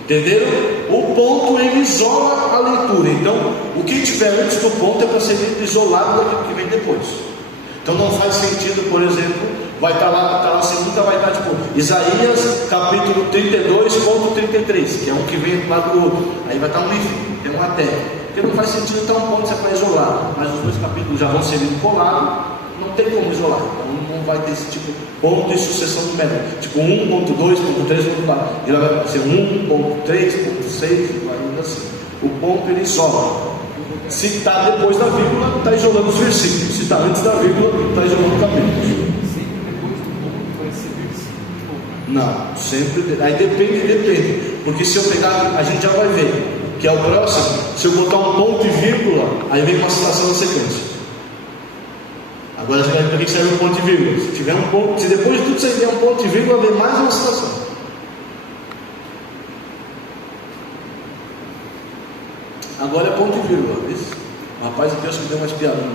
Entenderam? O ponto ele isola a leitura. Então, o que tiver antes do ponto é para ser isolado daquilo que vem depois. Então, não faz sentido, por exemplo, vai estar lá a segunda, vai estar tipo Isaías, capítulo 32,33, que é um que vem do lado do outro. Aí vai estar um hífen, tem um até. Porque não faz sentido estar um ponto se é para isolar, mas os dois capítulos já vão ser colados, não tem como isolar. Então não vai ter esse tipo de ponto e sucessão numérica, tipo 1.2.3.4. Ele vai ser 1.3.6, vai indo assim. O ponto ele isola. Se está depois da vírgula, está isolando os versículos. Se está antes da vírgula, está isolando o capítulo. Sempre depois do ponto vai ser versículo. Não, sempre. Aí depende. Porque se eu pegar, a gente já vai ver que é o próximo. Se eu botar um ponto e vírgula, aí vem uma citação na sequência. Agora você vai ver para que serve um ponto e vírgula. Se tiver um ponto, se depois de tudo você der um ponto e vírgula, vem mais uma citação. Agora é ponto e vírgula. Isso? O rapaz aqui acho que deu uma espiadinha.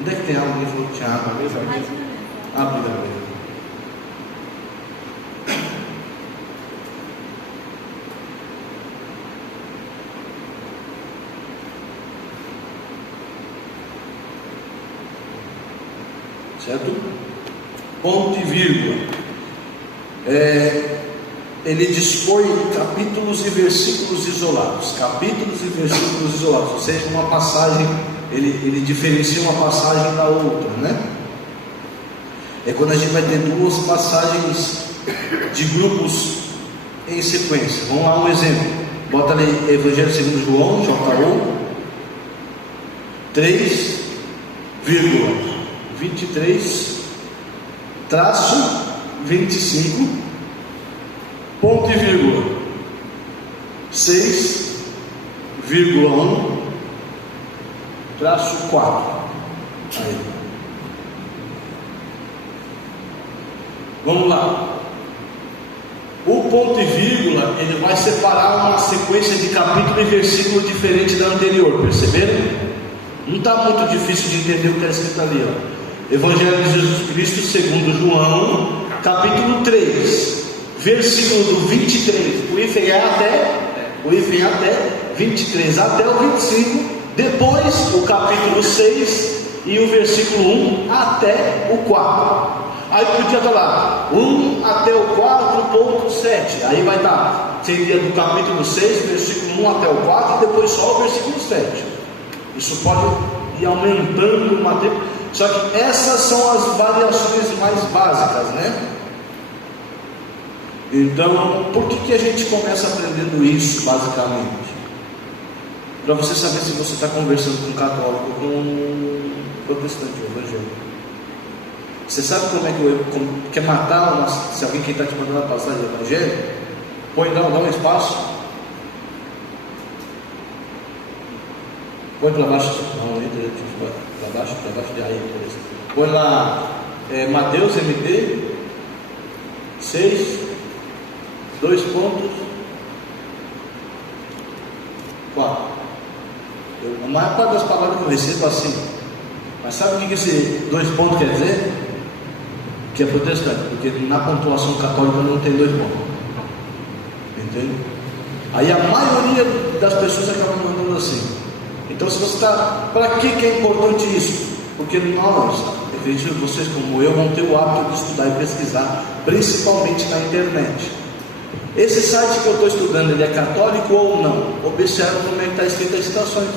Onde é que tem água? Alguém falou que tinha água mesmo? Obrigado. Certo? Ponto e vírgula. ele dispõe capítulos e versículos isolados, ou seja, uma passagem, ele diferencia uma passagem da outra, né? É quando a gente vai ter duas passagens de grupos em sequência. Vamos lá, um exemplo. Bota ali Evangelho segundo João, J.O. 3,23-25, ponto e vírgula, 6,1, traço 4. Aí. Vamos lá. O ponto e vírgula, ele vai separar uma sequência de capítulo e versículo diferente da anterior, perceberam? Não está muito difícil de entender o que está escrito ali, ó. Evangelho de Jesus Cristo segundo João, capítulo 3, versículo do 23, o hífen até 23 até o 25, depois o capítulo 6 e o versículo 1 até o 4. Aí podia estar lá 1 até o 4.7, aí vai estar, seria do capítulo 6, versículo 1 até o 4, e depois só o versículo 7. Isso pode ir aumentando o material, só que essas são as variações mais básicas, né? Então, por que a gente começa aprendendo isso, basicamente? Para você saber se você está conversando com um católico ou com um protestante evangélico. Você sabe como é que quer matar se alguém que está te mandando a passagem do evangelho? Põe, dá um espaço. Põe para baixo. Não, entra para baixo de aí. Põe lá Mateus MT 6, 2 pontos, 4. A maior parte das palavras que eu recebo assim. Mas sabe o que esse 2 pontos quer dizer? Que é protestante, porque na pontuação católica não tem 2 pontos. Entende? Aí a maioria das pessoas acabam mandando assim. Então, se você está. Para que é importante isso? Porque nós, acredito que vocês, como eu, vão ter o hábito de estudar e pesquisar, principalmente na internet. Esse site que eu estou estudando, ele é católico ou não? Observe como é que está escrito as citações.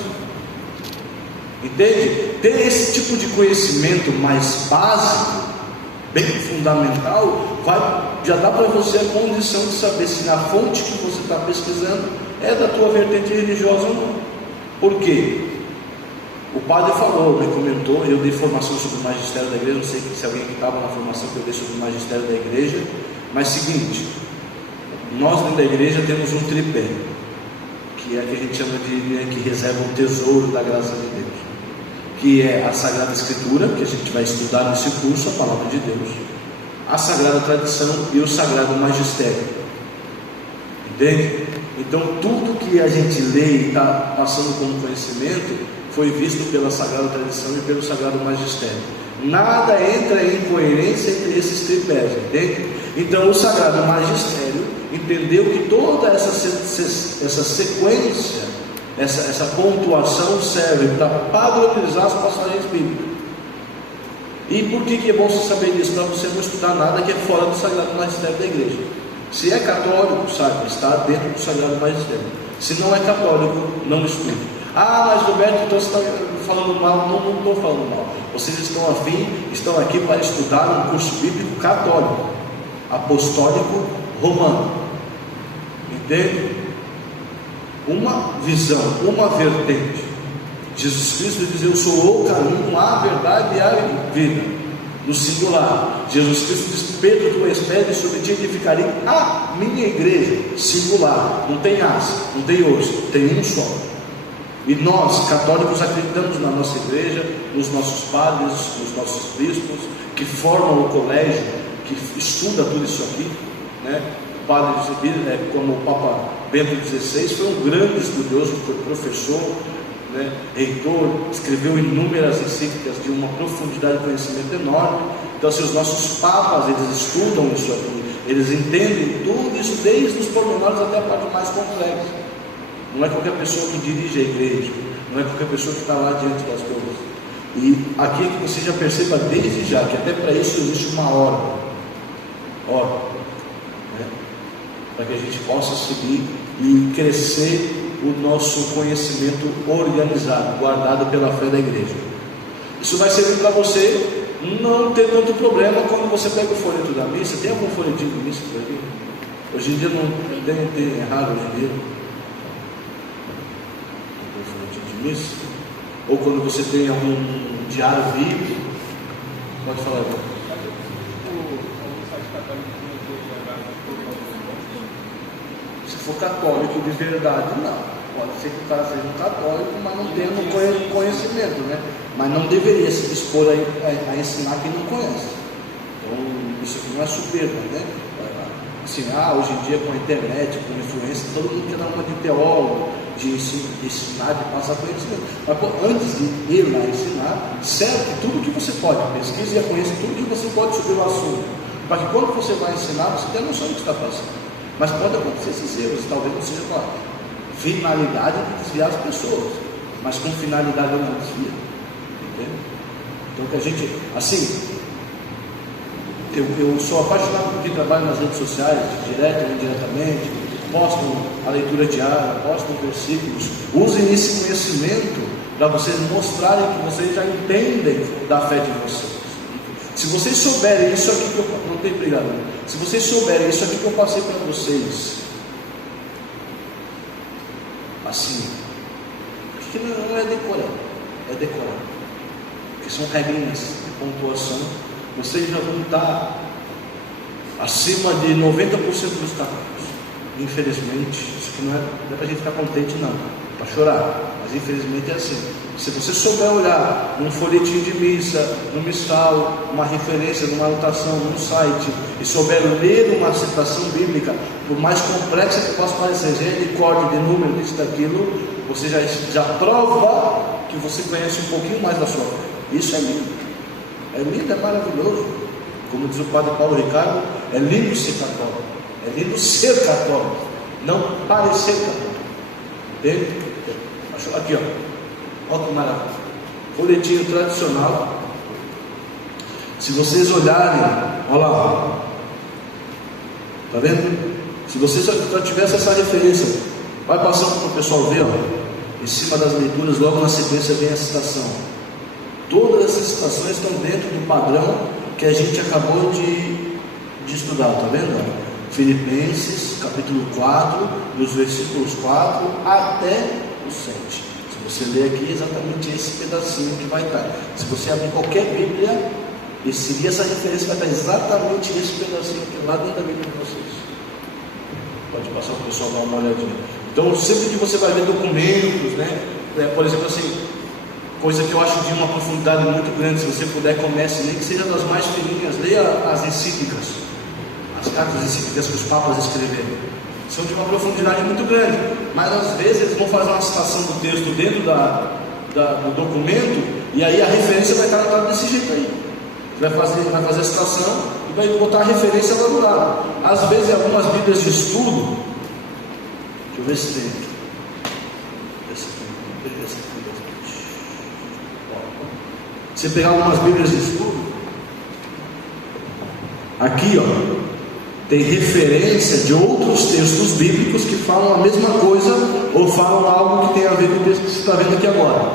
Entende? Ter esse tipo de conhecimento mais básico, bem fundamental, já dá para você a condição de saber se a fonte que você está pesquisando é da tua vertente religiosa ou não. Por quê? O padre falou, comentou, eu dei formação sobre o magistério da igreja, não sei se alguém que estava na formação que eu dei sobre o magistério da igreja, mas seguinte, nós dentro da igreja temos um tripé, que é a que a gente chama de que reserva o tesouro da graça de Deus, que é a Sagrada Escritura, que a gente vai estudar nesse curso, a Palavra de Deus, a Sagrada Tradição e o Sagrado Magistério. Entende? Então tudo que a gente lê e está passando como conhecimento foi visto pela Sagrada Tradição e pelo Sagrado Magistério. Nada entra em coerência entre esses tripés, entende? Então o Sagrado Magistério entendeu que toda essa sequência, essa pontuação serve para padronizar as passagens bíblicas. E por que é bom você saber disso? Para você não estudar nada que é fora do Sagrado Magistério da igreja. Se é católico, sabe, está dentro do Sagrado Magistério. Se não é católico, não estude. Ah, mas Roberto, então você está falando mal? Não estou falando mal. Vocês estão aqui para estudar um curso bíblico católico, apostólico, romano. Entende? Uma visão, uma vertente. Jesus Cristo diz: eu sou o caminho, a verdade e a vida. No singular. Jesus Cristo diz: Pedro, tu és pedra, e sobre ti edificarei a minha igreja. Singular. Não tem as, não tem os, tem um só. E nós, católicos, acreditamos na nossa igreja, nos nossos padres, nos nossos bispos, que formam o colégio, que estuda tudo isso aqui, né? O padre, como o Papa Bento XVI, foi um grande estudioso, foi professor, né, reitor, escreveu inúmeras encíclicas de uma profundidade de conhecimento enorme. Então, assim, os nossos papas, eles estudam isso aqui, eles entendem tudo isso, desde os pormenores até a parte mais complexa. Não é qualquer pessoa que dirige a igreja, não é qualquer pessoa que está lá diante das coisas. E aqui é que você já perceba desde já, que até para isso existe uma ordem. para que a gente possa seguir e crescer o nosso conhecimento organizado, guardado pela fé da igreja. Isso vai servir para você não ter tanto problema quando você pega o folheto da missa. Tem algum folhetinho de missa por aqui? Hoje em dia não tem errado hoje em dia. Algum folhetinho de missa? Ou quando você tem algum diário bíblico? Pode falar agora. Se for católico de verdade, não. Pode ser que o cara seja um católico, mas não tenha conhecimento, né? Mas não deveria se dispor a ensinar quem não conhece. Então, isso aqui não é soberba, né? Assim, hoje em dia com a internet, com a influência, todo mundo quer dar uma de teólogo, de ensinar, de passar conhecimento. Mas antes de ir lá ensinar, cerque tudo que você pode, pesquise e conheça tudo que você pode sobre o assunto, para que quando você vai ensinar, você tenha noção do que está passando. Mas pode acontecer esses erros, talvez não seja com a finalidade de desviar as pessoas, mas com finalidade não desvia. Entende? Então que a gente, assim, eu sou apaixonado por quem trabalha nas redes sociais, direto ou indiretamente, postam a leitura diária, postam versículos, usem esse conhecimento para vocês mostrarem que vocês já entendem da fé de vocês. Se vocês souberem isso aqui que eu não tenho obrigado, se vocês souberem isso aqui que eu passei para vocês, assim, que não é decorar, é decorar, porque são regrinhas de pontuação. Vocês já vão estar acima de 90% dos capítulos. Infelizmente, isso que não é para a gente ficar contente, não, para chorar, mas infelizmente é assim. Se você souber olhar num folhetinho de missa, no missal, uma referência, numa anotação, num site, e souber ler uma citação bíblica, por mais complexa que possa parecer, de código, de número, disso, daquilo, você já prova que você conhece um pouquinho mais da sua fé. Isso é lindo. É lindo, é maravilhoso. Como diz o padre Paulo Ricardo, é lindo ser católico. É lindo ser católico, não parecer católico. Entende? Aqui, ó. Olha que maravilha. Folhetinho tradicional. Se vocês olharem, olha lá. Está vendo? Se você já tivesse essa referência, vai passando para o pessoal ver, ó. Em cima das leituras, logo na sequência vem a citação. Todas essas citações estão dentro do padrão que a gente acabou de estudar, está vendo? Filipenses, capítulo 4, dos versículos 4 até o 7. Se você ler aqui, exatamente esse pedacinho que vai estar. Se você abrir qualquer Bíblia e seguir essa referência, vai estar exatamente esse pedacinho aqui lá dentro da Bíblia de vocês. Pode passar para o pessoal dar uma olhadinha. Então, sempre que você vai ver documentos, né? Por exemplo, assim, coisa que eu acho de uma profundidade muito grande, se você puder, comece, nem que seja das mais fininhas, leia as encíclicas, as cartas encíclicas que os papas escreveram, são de uma profundidade muito grande, mas às vezes eles vão fazer uma citação do texto dentro do documento, e aí a referência vai estar anotada desse jeito aí, vai fazer a citação, e vai botar a referência lá do lado. Às vezes, algumas bíblias de estudo, deixa eu ver se tem aqui. Você pegar algumas bíblias de estudo, aqui tem referência de outros textos bíblicos que falam a mesma coisa ou falam algo que tem a ver com o texto que você está vendo aqui agora.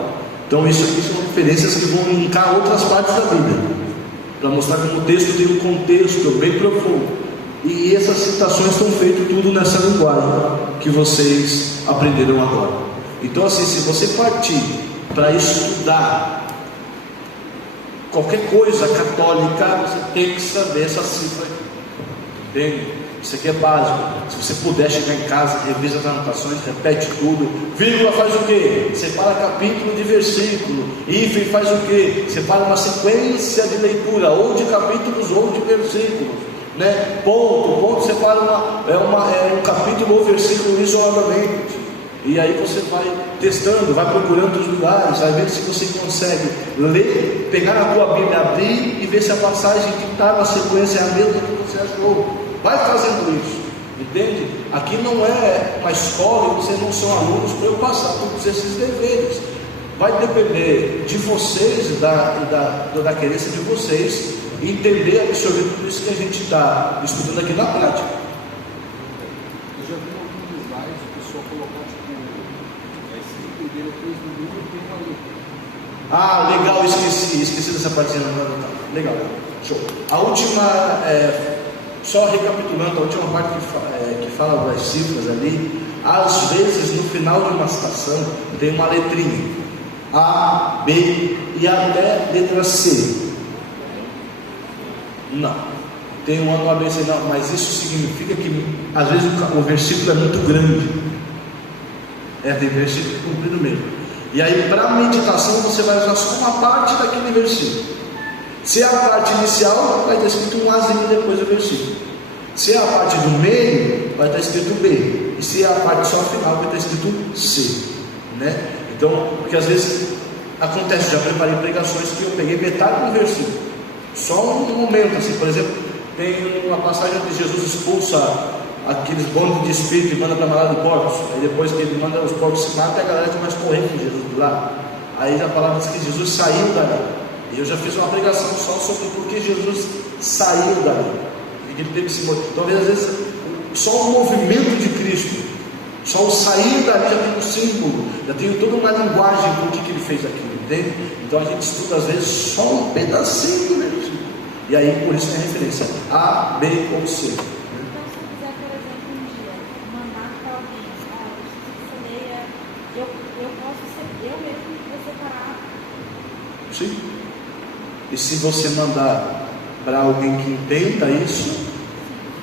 Então isso aqui são referências que vão linkar outras partes da Bíblia, para mostrar como o texto tem um contexto bem profundo. E essas citações estão feitas tudo nessa linguagem que vocês aprenderam agora. Então assim, se você partir para estudar qualquer coisa católica, você tem que saber essa cifra aqui. Entende? Isso aqui é básico. Se você puder chegar em casa, revisa as anotações, repete tudo. Vírgula faz o quê? Separa capítulo de versículo. Hífen faz o quê? Separa uma sequência de leitura, ou de capítulos ou de versículos, né? Ponto separa um capítulo ou versículo isoladamente. E aí você vai testando, vai procurando os lugares, vai ver se você consegue ler, pegar na tua Bíblia, abrir e ver se a passagem que está na sequência é a mesma que você achou. Vai fazendo isso, entende? Aqui não é uma escola e vocês não são alunos para eu passar todos esses deveres. Vai depender de vocês e da querência de vocês entender, absorver tudo isso que a gente está estudando aqui na prática. Ah, legal, esqueci dessa partezinha. Legal, show. A última, só recapitulando, a última parte que fala das cifras ali, às vezes no final de uma citação tem uma letrinha A, B e até letra C. Não, tem um ano A, B, C, não, mas isso significa que às vezes o versículo é muito grande. Tem versículo comprido mesmo. E aí, para meditação, você vai usar só uma parte daquele versículo. Se é a parte inicial, vai estar escrito um Azinho depois do versículo. Se é a parte do meio, vai estar escrito B. E se é a parte só final, vai estar escrito C. Né? Então, porque às vezes acontece, já preparei pregações que eu peguei metade do versículo. Só um momento, assim, por exemplo, tem uma passagem onde Jesus expulsa aqueles bondes de espírito e manda para a manada de porcos. Aí depois que ele manda os porcos se matam, a galera começa a correr com Jesus do lado. Aí a palavra diz que Jesus saiu dali. E eu já fiz uma pregação só sobre por que Jesus saiu dali. E ele teve esse movimento. Talvez às vezes só o movimento de Cristo, só o sair dali já tem um símbolo, já tem toda uma linguagem por que ele fez aquilo, entende? Então a gente estuda às vezes só um pedacinho do versículo. E aí por isso tem referência A, B ou C. Sim. E se você mandar para alguém que entenda isso,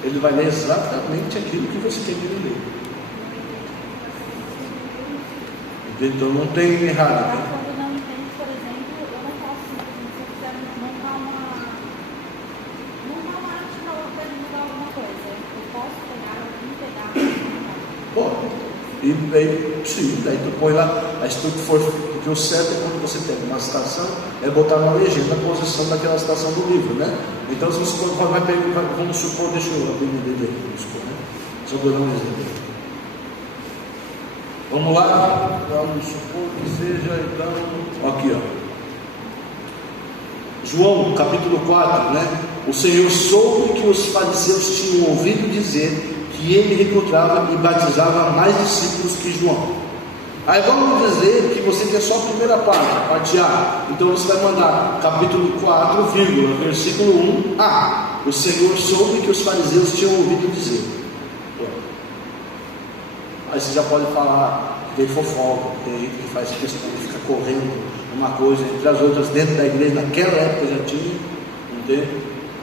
ele vai ler exatamente aquilo que você quer que ele ler. Então não tem errado. Né? Quando não entende, por exemplo, eu não posso simplesmente, se eu quiser montar uma arte para mudar alguma coisa, eu posso pegar algum pedaço. Pode. E daí, sim, daí tu põe lá, aí se tu for, porque o certo é quando você tem uma citação, é botar na legenda a posição daquela citação do livro, né? Então se você vai pegar, vamos supor, deixa eu abrir o dele, vamos supor, né? Só vou dar um exemplo. Vamos lá, vamos supor que seja, então, aqui ó. João, capítulo 4, né? O Senhor soube que os fariseus tinham ouvido dizer que ele recrutava e batizava mais discípulos que João. Aí vamos dizer que você quer só a primeira parte A. Então você vai mandar capítulo 4, versículo 1a. O Senhor soube que os fariseus tinham ouvido dizer. Aí você já pode falar que tem fofoca, tem gente que faz questão de ficar correndo uma coisa entre as outras dentro da igreja, naquela época já tinha, entende?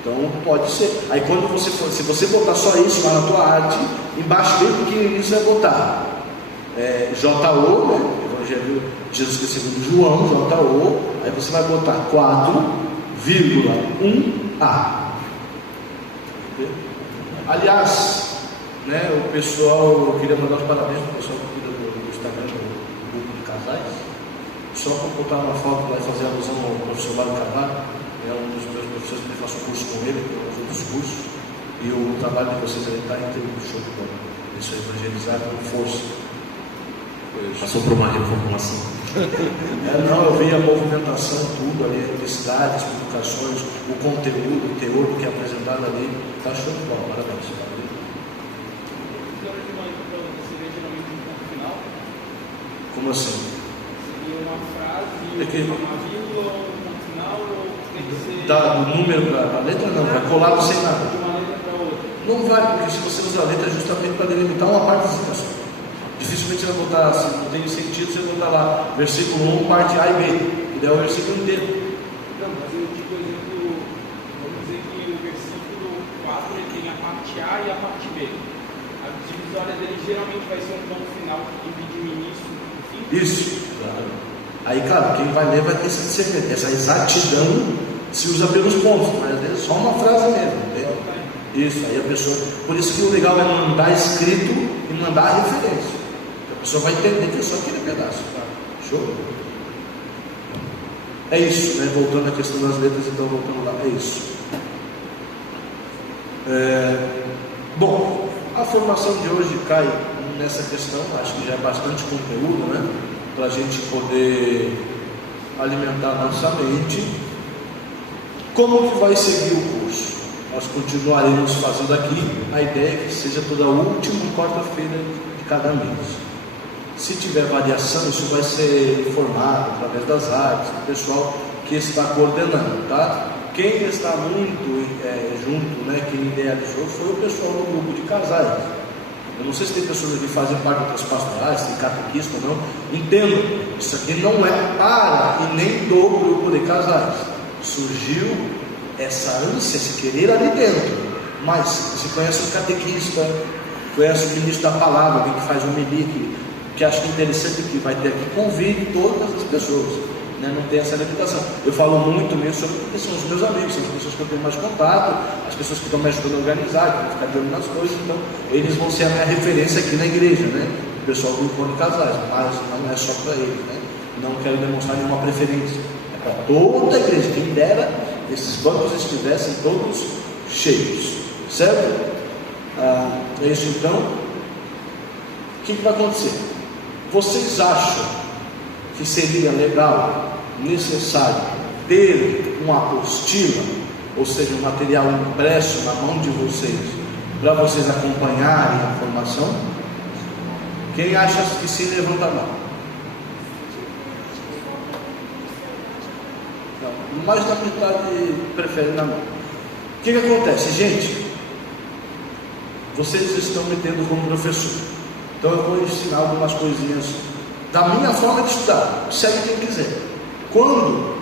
Então pode ser. Aí quando você for, se você botar só isso lá na tua arte, embaixo bem pequenininho você vai botar J.O., né? Evangelho de Jesus Cristo segundo João, J.O. Aí você vai botar 4,1a. Aliás, né, o pessoal, eu queria mandar os parabéns para o pessoal que cuida do Instagram, do grupo de casais. Só para botar uma foto lá e fazer alusão ao professor Mário Carvalho. É um dos meus professores que faço curso com ele, com os outros cursos. E o trabalho de vocês aí está inteiro no show de bola. Isso é evangelizar com força. Passou por uma reformulação. Não, eu vi a movimentação, tudo ali, universidades, publicações, o conteúdo, o teor que é apresentado ali. Está show de bola, parabéns. Como assim? Seria uma frase, uma vírgula, um ponto final, ou tem que ser... Do número para a letra não, vai colado sem nada. De uma letra para outra. Não vai, porque se você usar a letra é justamente para delimitar uma parte da citação. Dificilmente você vai botar, se não tem sentido, você vai botar lá, versículo 1, parte A e B, que daí é o versículo inteiro. Não, mas eu digo, por exemplo, vamos dizer que o versículo 4 ele tem a parte A e a parte B. A divisória dele geralmente vai ser um ponto final que divide o início e o fim. Isso. Aí, claro, quem vai ler vai ter esse discernimento. Essa exatidão se usa pelos pontos, mas é só uma frase mesmo. Entendeu? Isso, aí a pessoa. Por isso que o legal é mandar escrito e mandar a referência. A pessoa vai entender que é só aquele pedaço. Tá? Show? É isso, né? Voltando à questão das letras, então voltando lá, é isso. Bom, a formação de hoje cai nessa questão, acho que já é bastante conteúdo, né? Para a gente poder alimentar nossa mente. Como que vai seguir o curso? Nós continuaremos fazendo aqui, a ideia é que seja toda a última quarta-feira de cada mês. Se tiver variação, isso vai ser informado através das artes, do pessoal que está coordenando, tá? Quem está muito junto, né, quem idealizou foi o pessoal do grupo de casais. Eu não sei se tem pessoas que fazem parte das pastorais, tem catequista ou não. Entendo, isso aqui não é para e nem do grupo de casais. Surgiu essa ânsia, esse querer ali dentro. Mas você conhece o catequista, conhece o ministro da palavra, alguém que faz homilia, que acha interessante, que vai ter aqui, convide todas as pessoas, né? Não tem essa limitação. Eu falo muito mesmo sobre porque são os meus amigos, são as pessoas que eu tenho mais contato, as pessoas que estão me ajudando a organizar, que vão ficar de olho nas coisas, então eles vão ser a minha referência aqui na igreja, né? O pessoal do encontro de casais, mas não é só para eles, né? Não quero demonstrar nenhuma preferência, é para toda a igreja. Quem dera esses bancos estivessem todos cheios, certo? É isso. Então, o que vai acontecer? Vocês acham que seria legal, necessário ter uma apostila, ou seja, um material impresso na mão de vocês, para vocês acompanharem a formação? Quem acha que sim, levanta a mão. Não, mais da metade prefere na mão. O que acontece, gente? Vocês estão me tendo como professor, então eu vou ensinar algumas coisinhas da minha forma de estudar. Segue quem quiser. Quando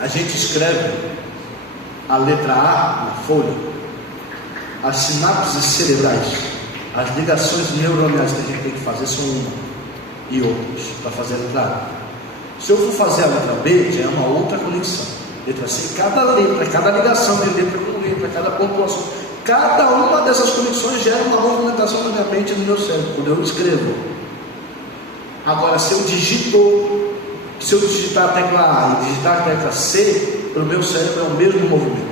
a gente escreve a letra A na folha, as sinapses cerebrais, as ligações neuroniais que a gente tem que fazer são uma e outras para fazer a letra A. Se eu for fazer a letra B, já é uma outra conexão. Letra C, cada letra, cada ligação de letra com letra, cada pontuação, cada uma dessas conexões gera uma movimentação na minha mente e no meu cérebro, quando eu escrevo. Agora, se eu digitar a tecla A e digitar a tecla C, para o meu cérebro é o mesmo movimento.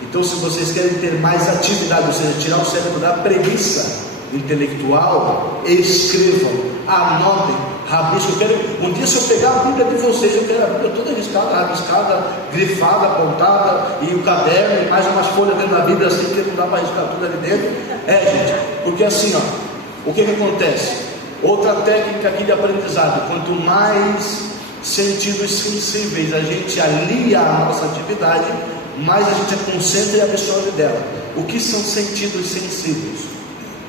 Então, se vocês querem ter mais atividade, ou seja, tirar o cérebro da preguiça intelectual, escrevam, anotem, rabisquem. Um dia, se eu pegar a Bíblia de vocês, eu quero a Bíblia toda rabiscada, grifada, apontada, e o caderno, e mais umas folhas dentro da Bíblia, assim, que não dá para riscar tudo ali dentro. Gente, porque assim, o que acontece? Outra técnica aqui de aprendizado: quanto mais sentidos sensíveis a gente alia a nossa atividade, mais a gente concentra e absorve dela. O que são sentidos sensíveis?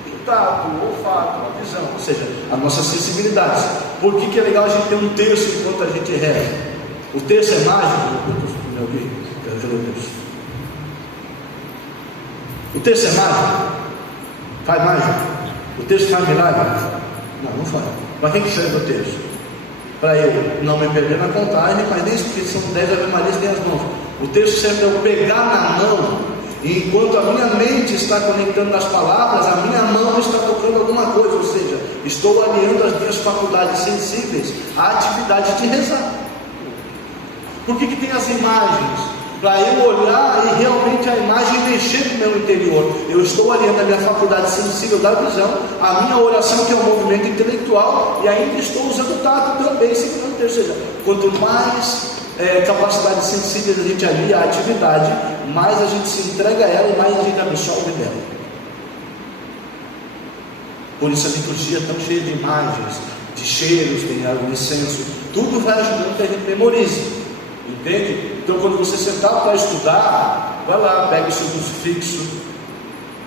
O tato, o olfato, a visão, ou seja, as nossas sensibilidades. Por que é legal a gente ter um terço enquanto a gente reza? O terço é mágico? O terço é mágico? Faz mágica? O terço faz milagre? Não faz. Para quem que serve o terço? Para eu não me perder na contagem, mas nem porque são 10 Ave Marias tem as mãos. O terço serve para eu pegar na mão, e enquanto a minha mente está conectando as palavras, a minha mão está tocando alguma coisa, ou seja, estou alinhando as minhas faculdades sensíveis à atividade de rezar. Por que tem as imagens? Para eu olhar e realmente a imagem mexer no meu interior. Eu estou alinhando a minha faculdade sensível da visão, a minha oração, que é um movimento intelectual, e ainda estou usando o tato também, segurando o terço. Ou seja, quanto mais capacidades sensíveis a gente alia à atividade, mais a gente se entrega a ela e mais a gente absorve dela. Por isso a liturgia é tão cheia de imagens, de cheiros, tem o incenso, tudo vai ajudando que a gente memorize. Entende? Então, quando você sentar para estudar, vai lá, pega o seu crucifixo.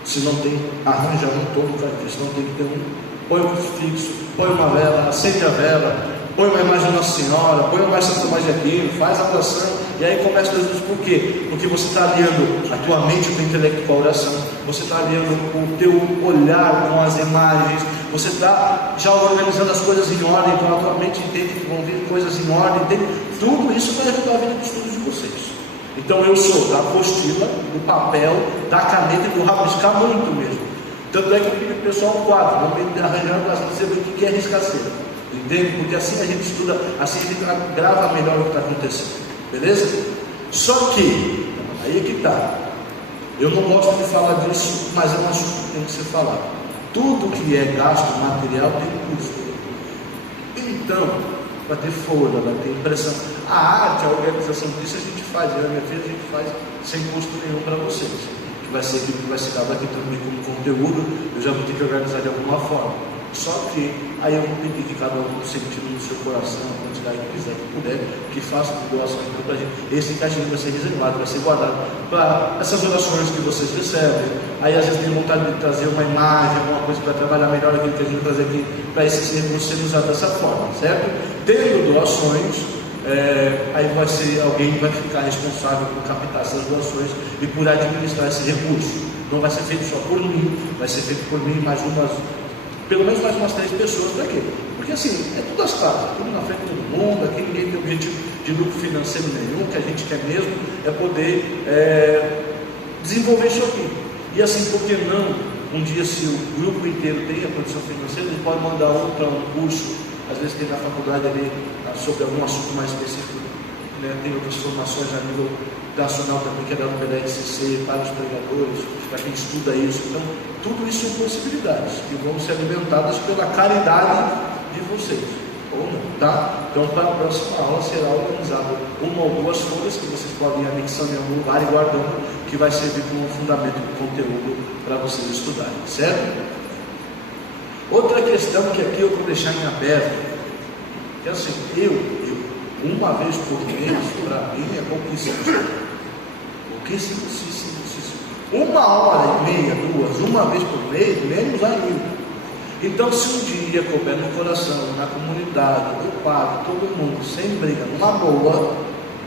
Se não tem, arranja um todo, se não tem que ter um. Põe o crucifixo, põe uma vela, acende a vela, põe uma imagem de Nossa Senhora, põe uma imagem de Santa Tomás de Aquino, faz a oração, e aí começa a Jesus. Por quê? Porque você está aliando a tua mente, o teu intelecto com a oração, você está aliando o teu olhar com as imagens, você está já organizando as coisas em ordem, então a tua mente entende que vão vir coisas em ordem, entende? Tudo isso vai ajudar a vida dos estudos de vocês. Então eu sou da apostila, do papel, da caneta e do rabiscar muito mesmo. Tanto é que eu pedi para o pessoal um quadro, não me arranjaram para dizer o que é riscaceira. Entende? Porque assim a gente estuda, assim a gente grava melhor o que está acontecendo. Beleza? Só que, aí é que está. Eu não gosto de falar disso, mas é um assunto que tem que ser falado. Tudo que é gasto material tem custo. Então, vai ter folha, vai ter impressão. A arte, a organização disso a gente faz, eu e minha filha a gente faz sem custo nenhum para vocês. Que vai ser aquilo que vai ser dado aqui também como conteúdo, eu já vou ter que organizar de alguma forma. Só que aí eu vou pedir que cada um, sentindo no seu coração, a quantidade que quiser, que puder, que faça de doações para a gente. Esse caixinho vai ser reservado, vai ser guardado para essas orações que vocês recebem. Aí às vezes tem vontade de trazer uma imagem, alguma coisa para trabalhar melhor aquilo que a gente vai trazer aqui, para esses recursos serem usados dessa forma, certo? Tendo doações, aí vai ser alguém que vai ficar responsável por captar essas doações e por administrar esse recurso. Não vai ser feito só por mim, vai ser feito por mim mais pelo menos mais umas 3 pessoas. Para quê? Porque assim, é tudo as casas, tudo na frente de todo mundo, aqui ninguém tem objetivo de lucro financeiro nenhum. O que a gente quer mesmo é poder desenvolver isso aqui. E assim, por que não, um dia, se o grupo inteiro tem a condição financeira, eles podem mandar um para um curso, às vezes tem na faculdade ali, sobre algum assunto mais específico, né? Tem outras formações a nível nacional também, que é dado pela SCC, para os pregadores, para quem estuda isso. Então, tudo isso são possibilidades que vão ser alimentadas pela caridade de vocês, ou não, tá? Então, para a próxima aula será organizada 1 ou 2 folhas que vocês podem ir anexando em algum lugar e guardando, que vai servir como fundamento de conteúdo para vocês estudarem, certo? Outra questão que aqui eu vou deixar em aberto, que é assim, uma vez por mês, para mim é pouquíssimo. Pouquíssimo. 1 hora e meia, 2, uma vez por mês, menos ainda. Então, se um dia couber no coração, na comunidade, no padre, todo mundo, sem briga, numa boa,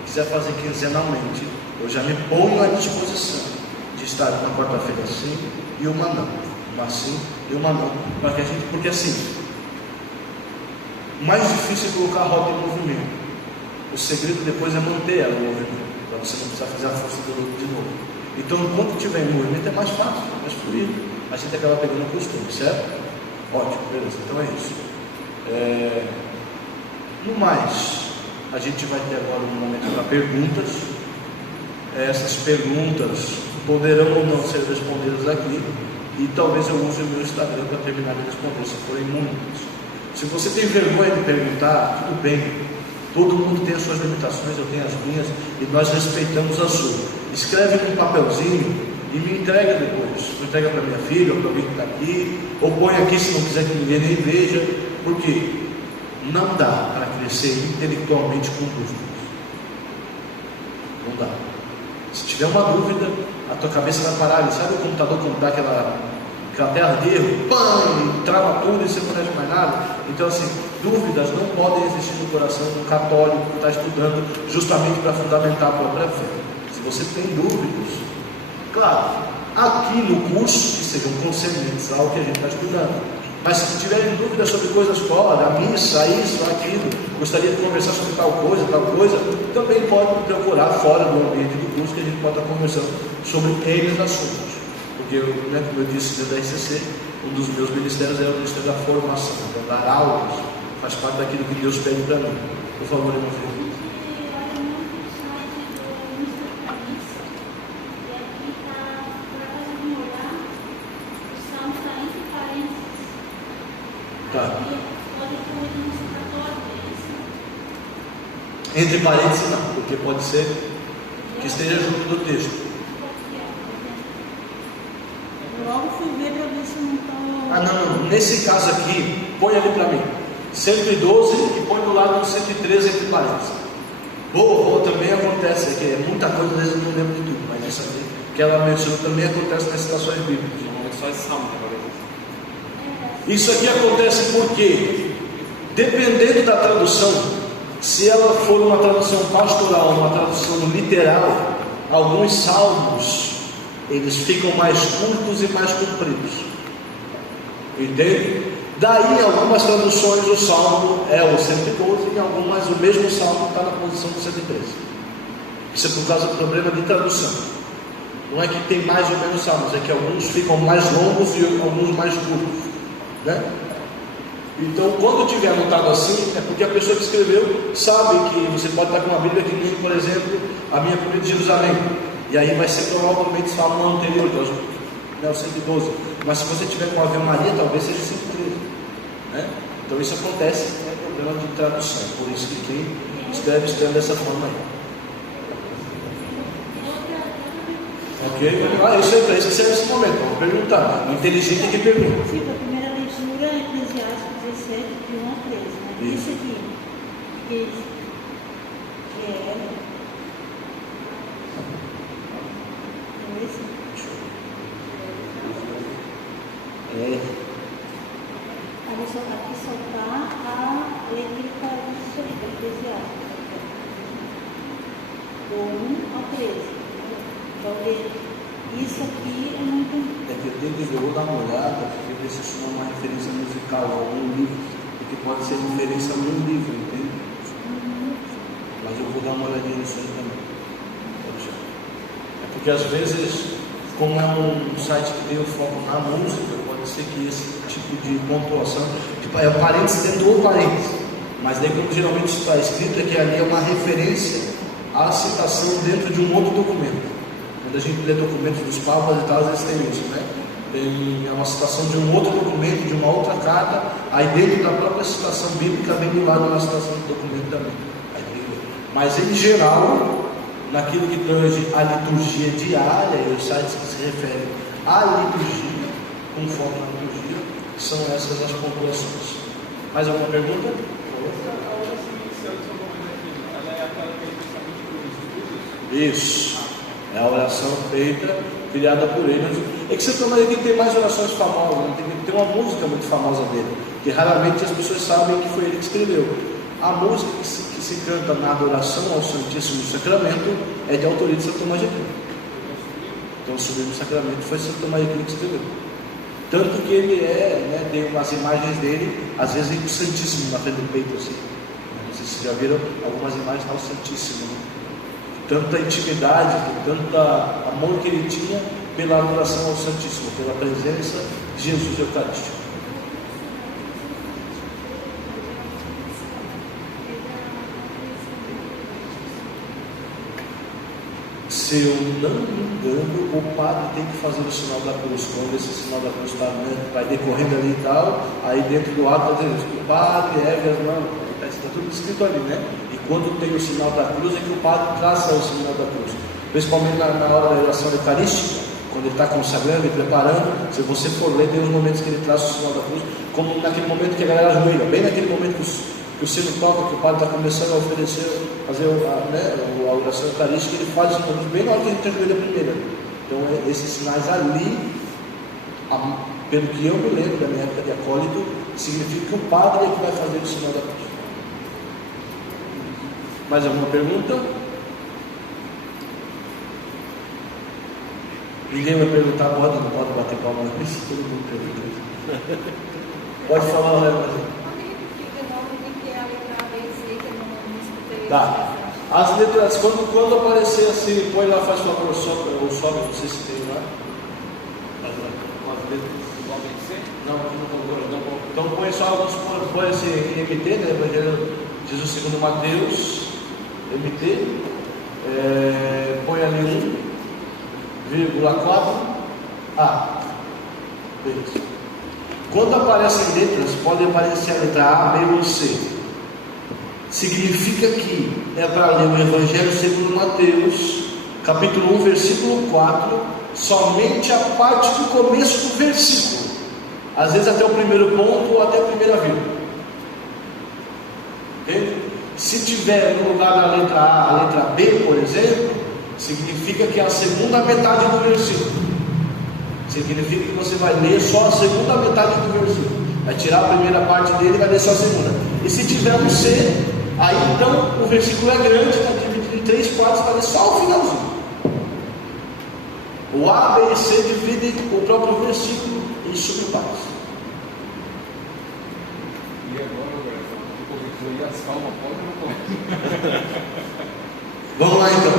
quiser fazer quinzenalmente, eu já me ponho à disposição de estar na quarta-feira sim e uma não. Uma sim e uma não. Porque assim, o mais difícil é colocar a rota em movimento. O segredo depois é manter ela em movimento, para você não precisar fazer a força do outro de novo. Então, enquanto estiver em movimento, é mais fácil, é mais fluido. A gente acaba pegando o costume, certo? Ótimo, beleza. Então é isso. No mais, a gente vai ter agora um momento para perguntas. Essas perguntas poderão ou não ser respondidas aqui. E talvez eu use o meu Instagram para terminar de responder, se forem muitas. Se você tem vergonha de perguntar, tudo bem. Todo mundo tem as suas limitações, eu tenho as minhas, e nós respeitamos a sua. Escreve num papelzinho e me entrega depois. Me entrega para minha filha, ou para alguém que está aqui, ou põe aqui se não quiser que ninguém nem veja, porque não dá para crescer intelectualmente com dúvidas. Não dá. Se tiver uma dúvida, a tua cabeça vai parar. Sabe o computador quando dá aquela terra de erro? Pam! Trava tudo e você não mexe mais nada. Então assim, dúvidas não podem existir no coração do católico que está estudando justamente para fundamentar a própria fé. Se você tem dúvidas, claro, aqui no curso que sejam concernentes ao que a gente está estudando. Mas se tiverem dúvidas sobre coisas fora, a missa, isso, aquilo, gostaria de conversar sobre tal coisa, também pode procurar fora do ambiente do curso, que a gente pode estar conversando sobre N assuntos. Porque eu, como eu disse dentro da SCC, um dos meus ministérios é o ministério da formação, então dar aulas, faz parte daquilo que Deus pede para mim. Por favor, irmão filho. Tá. Entre parênteses não, porque pode ser que esteja junto do texto. Logo fui ver para ver se não está. Não. Nesse caso aqui, põe ali para mim 112 e põe do lado do 113 entre parênteses. Ou também acontece, que é muita coisa, às vezes eu não lembro de tudo, mas isso aqui que ela mencionou também acontece nas citações bíblicas. Não é só esse salmo que agora. Isso aqui acontece porque, dependendo da tradução, se ela for uma tradução pastoral, uma tradução literal, alguns salmos eles ficam mais curtos e mais compridos. Entende? Daí, em algumas traduções, o salmo é o 112, e em algumas, o mesmo salmo está na posição do 113. Isso é por causa do problema de tradução. Não é que tem mais ou menos salmos, é que alguns ficam mais longos e alguns mais curtos. Né? Então, quando tiver anotado assim, é porque a pessoa que escreveu sabe que você pode estar com uma Bíblia que tem, por exemplo, a minha Bíblia de Jerusalém. E aí vai ser provavelmente o salmo anterior, que é o 112. Mas se você tiver com a Ave Maria, talvez seja 113. Né? Então isso acontece, é problema de tradução. Por isso que quem escreve dessa forma aí. Ok? Isso aí, para isso que serve esse momento. Vamos perguntar. O inteligente é que pergunta. A primeira leitura é Eclesiastes aqui só está a letra eclesiástica. Do 1 ao 13. Então, isso aqui eu não entendi. É que eu tenho que ver, eu vou dar uma olhada, porque ver se isso não é uma referência musical ou algum livro, porque pode ser referência a um livro, entende? Mas eu vou dar uma olhadinha nisso aí também. É porque às vezes, como é um site que tem o foco na música, pode ser que esse tipo de pontuação, tipo, é o parênteses dentro do parênteses, mas daí como geralmente está escrito é que ali é uma referência à citação dentro de um outro documento. Quando a gente lê documentos dos papas e tal, às vezes tem isso, né? Tem uma citação de um outro documento, de uma outra carta, aí dentro da própria citação bíblica vem do lado uma citação do documento também. Mas em geral, naquilo que tange a liturgia diária e os sites que se referem à liturgia, com foco na liturgia, são essas as pontuações. Mais alguma pergunta? Isso, é a oração feita, criada por ele. É que você também tem que ter mais orações famosas, né? Tem que ter uma música muito famosa dele, que raramente as pessoas sabem que foi ele que escreveu. A música que se canta na adoração ao Santíssimo Sacramento é de autoria de Santo Tomás de Aquino. Então o Sublime Sacramento foi Santo Tomás de Aquino que escreveu. Tanto que ele tem umas imagens dele, às vezes o Santíssimo na frente do peito assim. Não sei se vocês já viram algumas imagens ao Santíssimo, né? Tanta intimidade, tanto amor que ele tinha pela adoração ao Santíssimo, pela presença de Jesus Eucarístico. Se eu não me engano, o padre tem que fazer o sinal da cruz. Quando esse sinal da cruz vai decorrendo ali e tal, aí dentro do ato está dizendo o padre está tudo escrito ali, né? E quando tem o sinal da cruz é que o padre traça o sinal da cruz. Principalmente na hora da oração eucarística, quando ele está consagrando e preparando, se você for ler, tem os momentos que ele traça o sinal da cruz, como naquele momento que a galera ajoelha, bem naquele momento que o sino toca, que o padre está começando a oferecer, fazer a oração eucarística, ele faz isso bem na hora que a gente ajoelha primeiro. Então esses sinais ali, pelo que eu me lembro da minha época de acólito, significa que o padre é que vai fazer o sinal da cruz. Mais alguma pergunta? Ninguém vai perguntar, não pode bater palma nisso, todo mundo pergunta. Pode falar, tá. As letras, quando aparecer assim, põe lá, faz favor, sobe, não sei se tem lá. As letras igual tem que ser? Não, não. Então põe só alguns, põe assim em MT, né? Evangelho Jesus segundo Mateus, MT, põe ali 1,4A. Beleza. Quando aparecem letras, pode aparecer a letra A, B ou C. Significa que é para ler o Evangelho segundo Mateus, capítulo 1, versículo 4, somente a parte do começo do versículo. Às vezes até o primeiro ponto ou até a primeira vírgula. Okay? Se tiver no lugar da letra A, a letra B, por exemplo, significa que é a segunda metade do versículo. Significa que você vai ler só a segunda metade do versículo. Vai tirar a primeira parte dele e vai ler só a segunda. E se tiver um C, aí então o versículo é grande, está dividido em 3 partes, vai ler só o finalzinho. O A, B e C dividem o próprio versículo em subpartes. E agora, corrigir as calmas, pode ou não pode? Vamos lá então.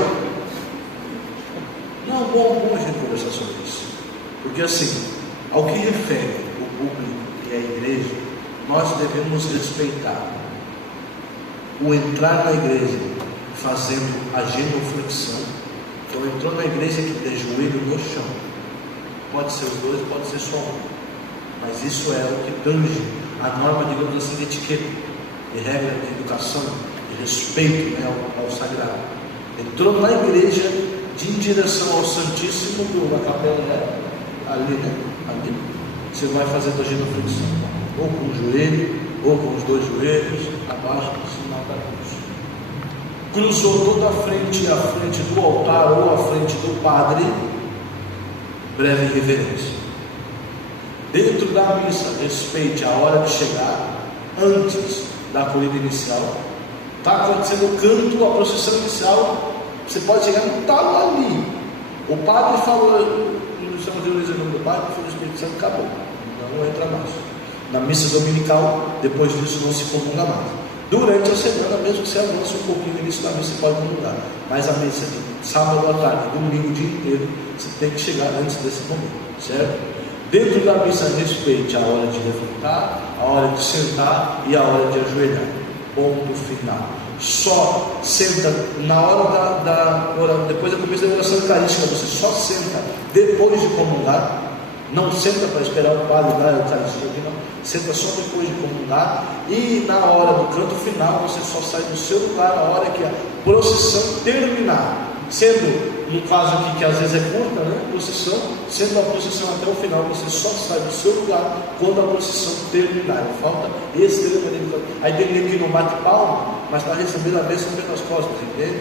Não, bom a gente conversar sobre isso. Porque assim, ao que refere o público e a igreja, nós devemos respeitar o entrar na igreja fazendo a genuflexão. Então entrou na igreja que tem joelho no chão. Pode ser os dois, pode ser só um. Mas isso é o que tange a norma, digamos assim, de etiqueta, de regra de educação, de respeito, né, ao sagrado. Entrou na igreja de direção ao Santíssimo, na capela ali, né? Ali, você vai fazer a genuflexão, ou com o joelho, ou com os 2 joelhos, abaixo do sinal da cruz. Cruzou toda a frente do altar ou à frente do padre, breve reverência. Dentro da missa, respeite a hora de chegar, antes da acolhida inicial. Está acontecendo o canto, a procissão inicial, você pode chegar no talo ali. O padre falou, não chama de o nome do padre, foi o Espírito Santo, acabou, não entra mais. Na missa dominical, depois disso não se comunga mais. Durante a semana, mesmo que você avance um pouquinho no início da missa, você pode comungar. Mas a missa de sábado à tarde, domingo, o dia inteiro, você tem que chegar antes desse momento, certo? Dentro da missa, respeite a hora de levantar, a hora de sentar e a hora de ajoelhar. Ponto final. Só senta na hora depois da começo da oração eucarística, você só senta depois de comungar. Não senta para esperar o padre dar a Eucaristia, não. Senta só depois de comungar. E na hora do canto final, você só sai do seu lugar a hora que a procissão terminar. Sendo, no caso aqui, que às vezes é curta, né? Procissão, sendo a procissão até o final, você só sai do seu lugar quando a procissão terminar. Falta extremamente. Aí tem ninguém que não bate palma, mas está recebendo a bênção pelas costas, entende?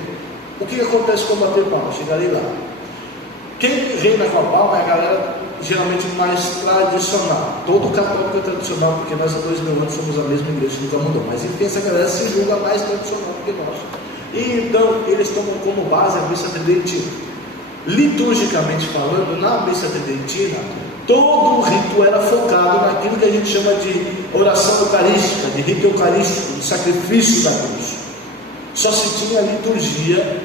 O que acontece com bater palma? Chegarei lá. Quem reina com a palma é a galera geralmente mais tradicional. Todo católico é tradicional, porque nós há 2000 anos somos a mesma igreja que nunca mudou. Mas enfim, essa galera se julga mais tradicional do que nós. E então eles tomam como base a missa tridentina. Liturgicamente falando, na missa tridentina, todo o rito era focado naquilo que a gente chama de oração eucarística, de rito eucarístico, de sacrifício da cruz. Só se tinha a liturgia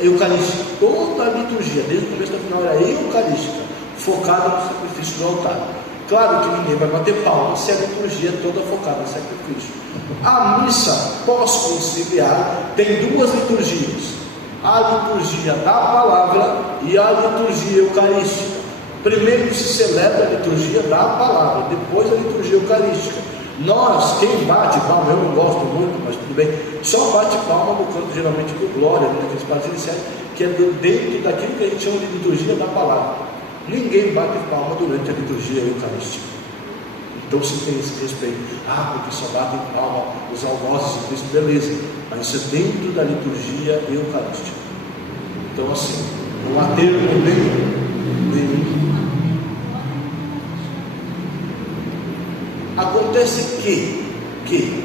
eucarística. Toda a liturgia, desde o começo ao final, era eucarística, focada no sacrifício do altar. Claro que ninguém vai bater palma se a liturgia é toda focada no sacrifício. A missa pós-conciliar tem duas liturgias: a liturgia da palavra e a liturgia eucarística. Primeiro se celebra a liturgia da palavra, depois a liturgia eucarística. Nós, quem bate palma, eu não gosto muito, mas tudo bem, só bate palma no canto geralmente do glória, naqueles padres iniciais, que é dentro daquilo que a gente chama de liturgia da palavra. Ninguém bate palma durante a liturgia eucarística. Então se tem esse respeito. Porque só batem palma os algozes de Cristo, beleza. Mas isso é dentro da liturgia eucarística. Então assim, não há termo nenhum. Acontece que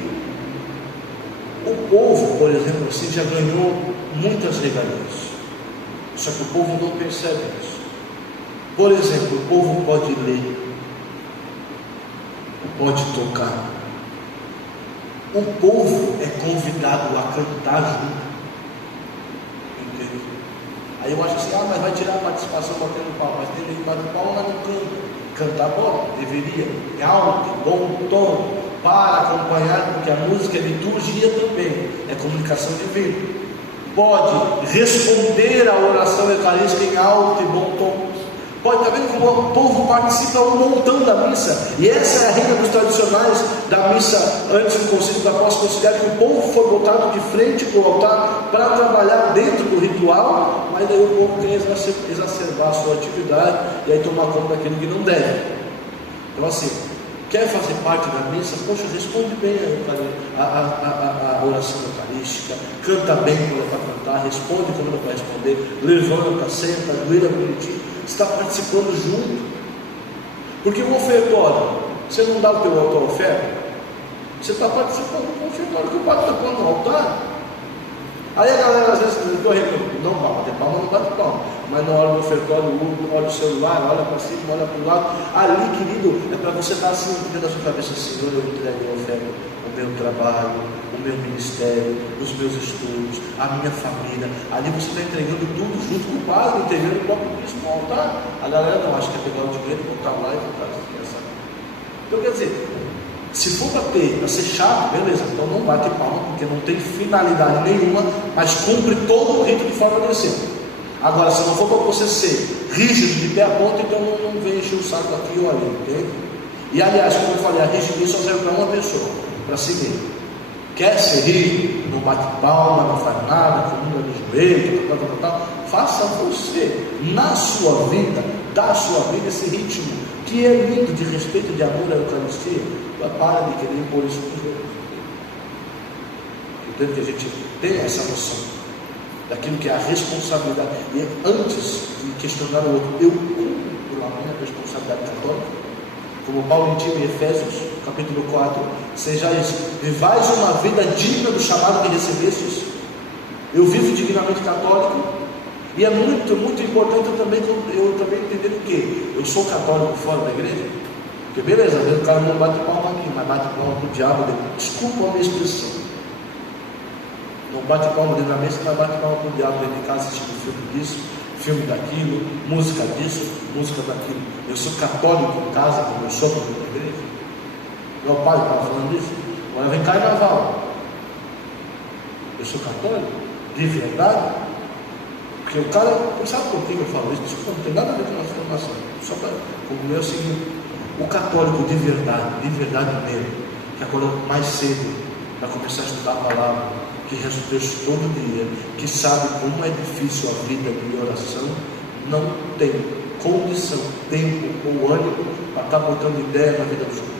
o povo, por exemplo, assim, já ganhou muitas regalias. Só que o povo não percebe isso. Por exemplo, o povo pode ler, pode tocar. O povo é convidado a cantar junto. Entendeu? Aí eu acho assim, mas vai tirar a participação batendo palma. Mas tem que bater palma, mas não canta. Cantar bom, deveria. É alto, bom tom, para acompanhar, porque a música é liturgia também, é comunicação divina. Pode responder à oração eucarística em alto e bom tom. Pode estar vendo como o povo participa um montão da missa. E essa é a regra dos tradicionais da missa antes do concílio, da pós-conciliar, que o povo foi botado de frente para o altar para trabalhar dentro do ritual, mas daí o povo quer exacerbar a sua atividade e aí tomar conta daquilo que não deve. Então assim, quer fazer parte da missa? Poxa, responde bem a oração eucarística, canta bem quando é para cantar, responde quando é para responder, levanta, senta, ajoelha bonitinho, está participando junto. Porque o ofertório, você não dá o teu autor oferta, você está participando do ofertório que o padre está pondo no altar. Aí a galera às vezes não bate palma, não bate palma, mas na hora do ofertório, olha o celular, olha para cima, olha para o lado. Ali, querido, é para você estar assim, dentro da sua cabeça: Senhor, eu entrego a oferta, o meu trabalho, o meu ministério, os meus estudos, a minha família. Ali você está entregando tudo junto com o padre, entregando o próprio Cristo no altar. A galera não acha que é pegar o dinheiro, botar lá e voltar a pensar. Então quer dizer, se for para ser chato, beleza, então não bate palma, porque não tem finalidade nenhuma, mas cumpre todo o rito de forma decente. Agora, se não for para você ser rígido de pé a ponta, então não vem encher o saco aqui ou ali, entende? E aliás, como eu falei, a rigidez só serve para uma pessoa, para si mesmo. Quer ser rígido, não bate palma, não faz nada, comunga no joelho, tal. Faça você, na sua vida, da sua vida, esse ritmo que é lindo, de respeito, de amor à Eucaristia. Para de querer impor isso para os outros. Entende que a gente tem essa noção daquilo que é a responsabilidade. E antes de questionar o outro, eu cumpro a minha responsabilidade católica. Como Paulo intima em Efésios, capítulo 4, vivais uma vida digna do chamado que recebestes. Eu vivo dignamente católico, e é muito, muito importante eu também entender o quê? Eu sou católico fora da igreja? Porque beleza, às vezes o cara não bate palma aqui, mas bate palma pro diabo dele. Desculpa a minha expressão. Não bate palma dentro da mesa, mas bate palma pro diabo dentro de casa, assistindo filme disso, filme daquilo, música disso, música daquilo. Eu sou católico em casa, como eu sou na igreja. Meu pai estava falando disso. Agora vem carnaval. Eu sou católico? De verdade? Porque o cara, sabe por que eu falo isso? Desculpa, não tem nada a ver com a nossa formação. Só para concluir o seguinte: o católico de verdade mesmo, que acorda mais cedo para começar a estudar a palavra, que reza o texto todo dia, que sabe como é difícil a vida de oração, não tem condição, tempo ou ânimo para estar botando ideia na vida dos outros.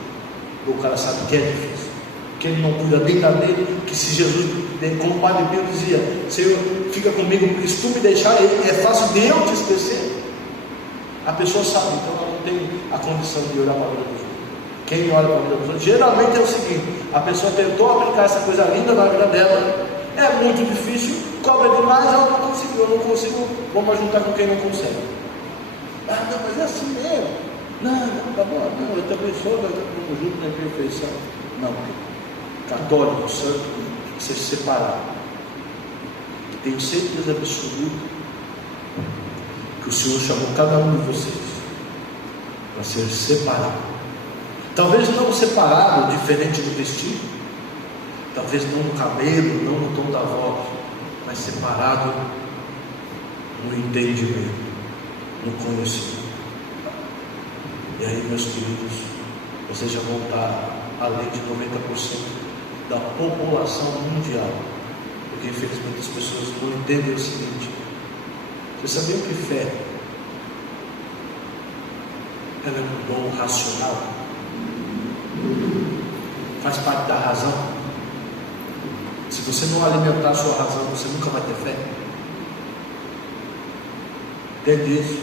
O cara sabe que é difícil, que ele não cuida nem da dele, que se Jesus, como o Padre Pio dizia, Senhor, fica comigo, porque se tu me deixar, é fácil de eu te esquecer. A pessoa sabe, então ela não tem a condição de orar para a vida dos outros. Quem olha para a vida dos outros, geralmente é o seguinte: a pessoa tentou aplicar essa coisa linda na vida dela, é muito difícil, cobra demais, ela não conseguiu, eu não consigo, vamos juntar com quem não consegue. Ah, não, mas é assim mesmo. Não, tá bom, não, eu também sou, nós estamos juntos na imperfeição. Não, católico, santo, tem que ser separado. E tenho certeza absoluta que o Senhor chamou cada um de vocês para ser separado. Talvez não separado, diferente do vestido, talvez não no cabelo, não no tom da voz, mas separado no entendimento, no conhecimento. E aí, meus queridos, vocês já vão estar além de 90% da população mundial, porque infelizmente as pessoas não entendem o seguinte: vocês sabiam que fé ela é um dom racional? Faz parte da razão. Se você não alimentar a sua razão, você nunca vai ter fé. Entende isso?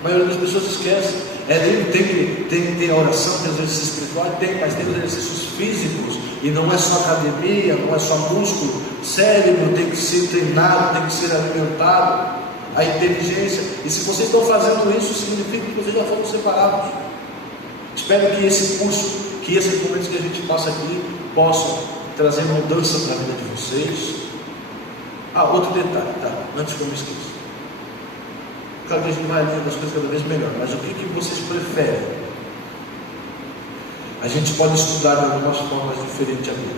A maioria das pessoas esquece. Tem a oração, tem os exercícios espirituais, mas tem os exercícios físicos, e não é só academia, não é só músculo. O cérebro tem que ser treinado, tem que ser alimentado, a inteligência. E se vocês estão fazendo isso, significa que vocês já foram separados. Espero que esse curso, que esses momentos que a gente passa aqui, possam trazer mudança para a vida de vocês. Outro detalhe, tá? Antes que eu me esqueça. Claro que a gente vai lendo as coisas cada vez melhor, mas o que vocês preferem? A gente pode estudar de algumas formas diferentes a Bíblia.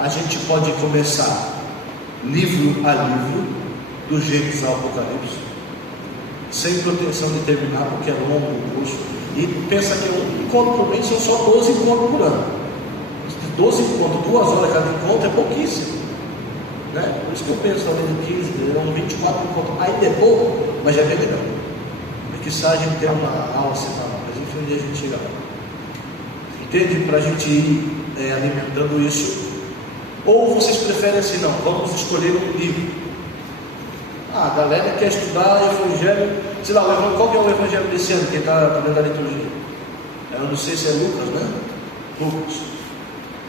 A gente pode começar livro a livro, do Gênesis ao Apocalipse, sem pretensão de terminar, porque é longo o curso, e pensa que um encontro por mês são só 12 encontros por ano. 12 encontros, 2 horas cada encontro é pouquíssimo. Né? Por isso que eu penso, talvez em 15, eram 24 encontros, ainda é pouco, mas já é bem melhor. Porque se a gente tem uma aula semanal, mas enfim, um dia a gente chega lá. Entende? Para a gente ir alimentando isso. Ou vocês preferem assim, não, vamos escolher um livro. A galera quer estudar Evangelho, sei lá, qual que é o Evangelho desse ano, quem está aprendendo a liturgia? Eu não sei se é Lucas, né? Lucas.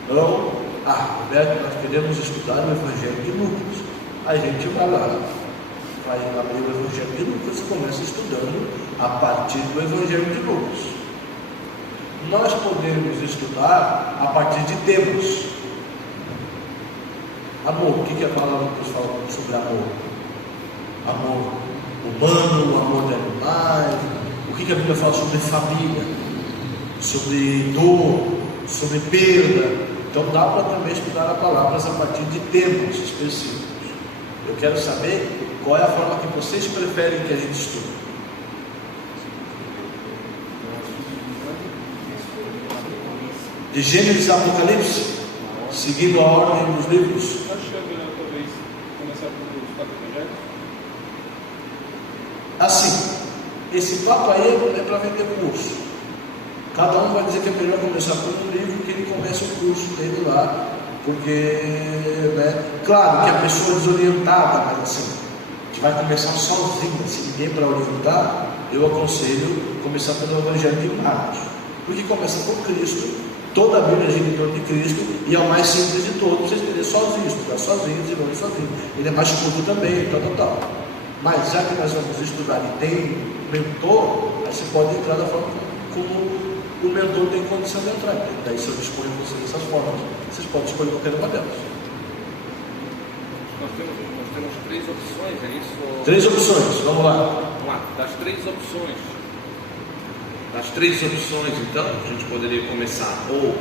Então, Roberto, nós queremos estudar o Evangelho de Lucas. A gente vai lá, vai abrir o Evangelho de Lucas e começa estudando a partir do Evangelho de Lucas. Nós podemos estudar a partir de temas. Amor, o que a palavra de Deus fala sobre amor? Amor humano, amor de animais. O que a Bíblia fala sobre família, sobre dor, sobre perda. Então dá para também estudar a palavra a partir de temas específicos. Eu quero saber qual é a forma que vocês preferem que a gente estude. De Gênesis a Apocalipse, seguindo a ordem dos livros. Talvez começar pelos 4 evangelhos. Assim, esse papo aí é para vender curso. Cada um vai dizer que é melhor começar por um livro que ele comece o curso dele lá, porque, né, claro que a pessoa é desorientada, mas assim, a gente vai começar sozinho, se ninguém para orientar, eu aconselho começar pelo Evangelho de Marcos. Porque começa por Cristo, toda a Bíblia gira em torno de Cristo, e é o mais simples de todos, vocês terem sozinhos, estudar sozinhos e vão sozinhos. Ele é mais curto também, tal. Mas já que nós vamos estudar e tem mentor, aí você pode entrar da forma como o mentor tem condição de entrar. Daí se eu disponho você dessas formas, vocês podem escolher qualquer uma delas. Nós temos 3 opções, é isso? 3 opções, vamos lá. Vamos lá, das 3 opções. Das 3 opções, então, a gente poderia começar ou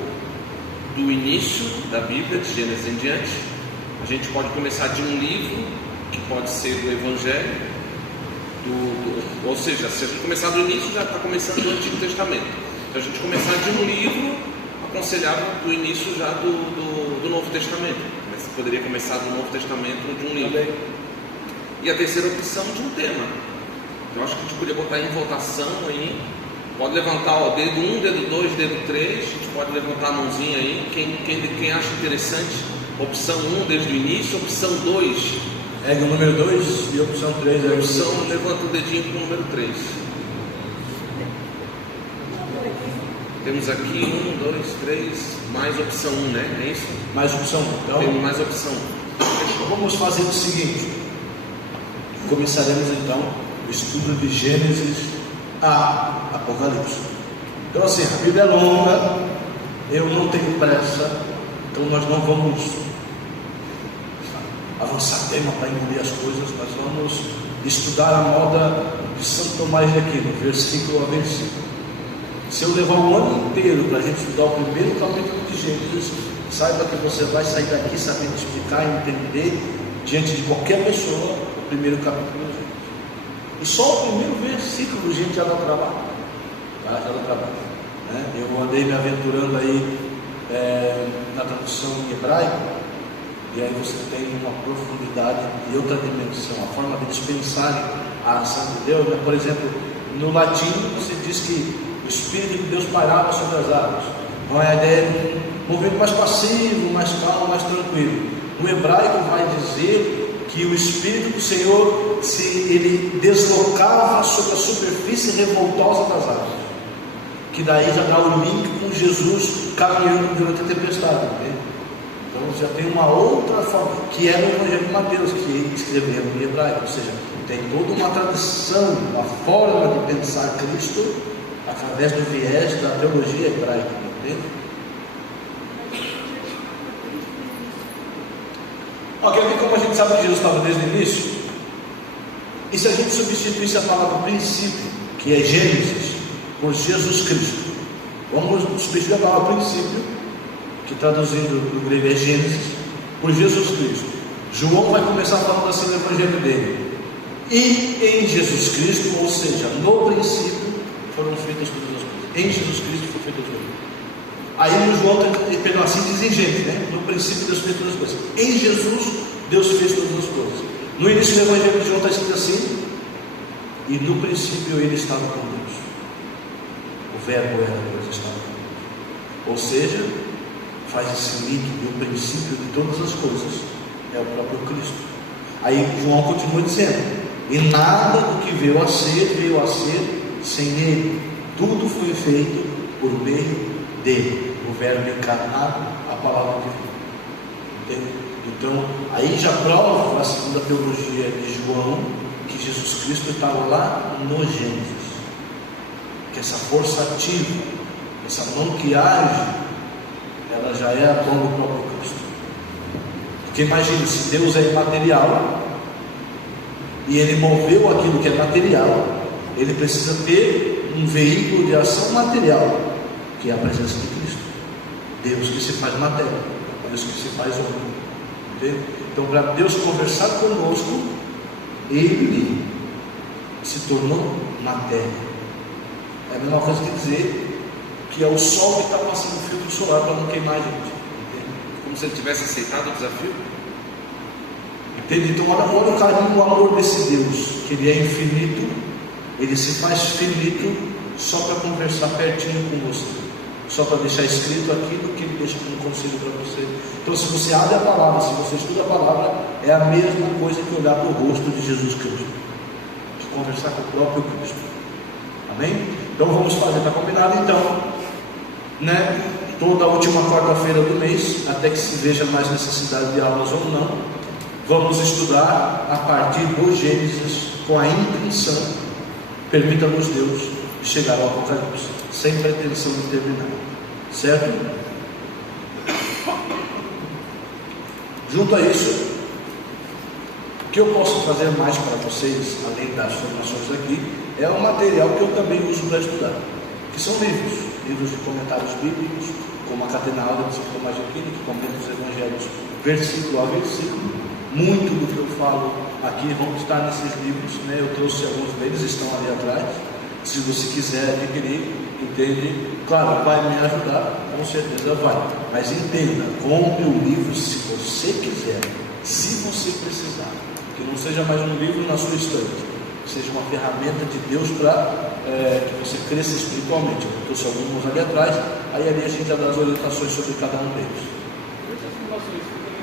do início da Bíblia, de Gênesis em diante. A gente pode começar de um livro, que pode ser do Evangelho, ou seja, se a gente começar do início, já está começando do Antigo Testamento. Se a gente começar de um livro, aconselhava do início já do Novo Testamento. Mas poderia começar do Novo Testamento de um livro. E a terceira opção de um tema. Eu acho que a gente poderia botar em votação aí. Pode levantar dedo 1, dedo 2, dedo 3. A gente pode levantar a mãozinha aí. Quem acha interessante, opção 1 desde o início, opção 2. É o número 2 e a opção 3 é a opção. Levanta o dedinho para o número 3. Temos aqui 1, 2, 3, mais opção 1, né? É isso? Mais opção 1. Então, temos mais opção 1. Vamos fazer o seguinte. Começaremos então o estudo de Gênesis a Apocalipse. Então assim, a Bíblia é longa, eu não tenho pressa, então nós não vamos avançar tema para engolir as coisas, nós vamos estudar a moda de São Tomás de Aquino, versículo a versículo. Se eu levar um ano inteiro para a gente estudar o primeiro capítulo de Gênesis, saiba que você vai sair daqui sabendo explicar e entender diante de qualquer pessoa o primeiro capítulo de Gênesis. E só o primeiro versículo, gente, já dá trabalho. Tá? Já dá trabalho. Né? Eu andei me aventurando aí na tradução em hebraico, e aí você tem uma profundidade e outra dimensão, a forma de dispensarem a ação de Deus. Né? Por exemplo, no latim você diz que o Espírito de Deus pairava sobre as águas. Então é a ideia de um movimento mais passivo, mais calmo, mais tranquilo. No hebraico vai dizer que o Espírito do Senhor ele deslocava sobre a superfície revoltosa das águas. Que daí já dá o link com Jesus caminhando durante a tempestade. Né? Então já tem uma outra forma, que é no Evangelho de Mateus, que ele escreveu em hebraico. Ou seja, tem toda uma tradição, uma forma de pensar Cristo através do viés da teologia hebraica, entende? Ok, como a gente sabe que Jesus estava desde o início, e se a gente substituísse a palavra princípio, que é Gênesis, por Jesus Cristo, vamos substituir a palavra princípio, que traduzindo do grego é Gênesis, por Jesus Cristo. João vai começar falando assim no Evangelho dele. E em Jesus Cristo, ou seja, no princípio, foram feitas todas as coisas. Em Jesus Cristo foram feitas todas as coisas. Aí no João, Pedro assim diz em Gênesis, né? No princípio Deus fez todas as coisas. Em Jesus, Deus fez todas as coisas. No início do Evangelho de João está escrito assim: e no princípio ele estava com Deus. O verbo era Deus, estava com Deus. Ou seja, faz esse link do princípio de todas as coisas. É o próprio Cristo. Aí João continua dizendo: e nada do que veio a ser sem ele. Tudo foi feito por meio dele, o verbo encarnado, a palavra de Deus. Então, aí já prova a segunda teologia de João que Jesus Cristo estava lá no Gênesis, que essa força ativa, essa mão que age, ela já é a mão do próprio Cristo. Porque imagine, se Deus é imaterial e ele moveu aquilo que é material, ele precisa ter um veículo de ação material, que é a presença de Cristo. Deus que se faz matéria, Deus que se faz homem. Entende? Então, para Deus conversar conosco, ele se tornou matéria. É a mesma coisa que dizer que é o sol que está passando o filtro solar para não queimar a gente. Entende? Como se ele tivesse aceitado o desafio. Entende? Então, olha o carinho, o amor desse Deus, que ele é infinito. Ele se faz finito só para conversar pertinho com você, só para deixar escrito aquilo que ele deixa como conselho para você. Então, se você abre a palavra, se você estuda a palavra, é a mesma coisa que olhar para o rosto de Jesus Cristo, de conversar com o próprio Cristo. Amém? Então vamos fazer, está combinado então? né? Toda a última quarta-feira do mês, até que se veja mais necessidade de aulas ou não, vamos estudar a partir do Gênesis com a intenção, permita-nos Deus, de chegar ao Apocalipse, sem pretensão de terminar, certo? Junto a isso, o que eu posso fazer mais para vocês, além das formações aqui, é um material que eu também uso para estudar, que são livros de comentários bíblicos, como a Catena Áurea de Psicologia Clínica, que comenta os evangelhos versículo a versículo. Muito do que eu falo aqui vão estar nesses livros, né? Eu trouxe alguns deles, estão ali atrás. Se você quiser adquirir, entende? Claro, vai me ajudar, com certeza vai. Mas entenda, compre o livro se você quiser, se você precisar. Que não seja mais um livro na sua estante, seja uma ferramenta de Deus para que você cresça espiritualmente. Eu trouxe alguns ali atrás, aí ali a gente já dá as orientações sobre cada um deles. Essas informações ficam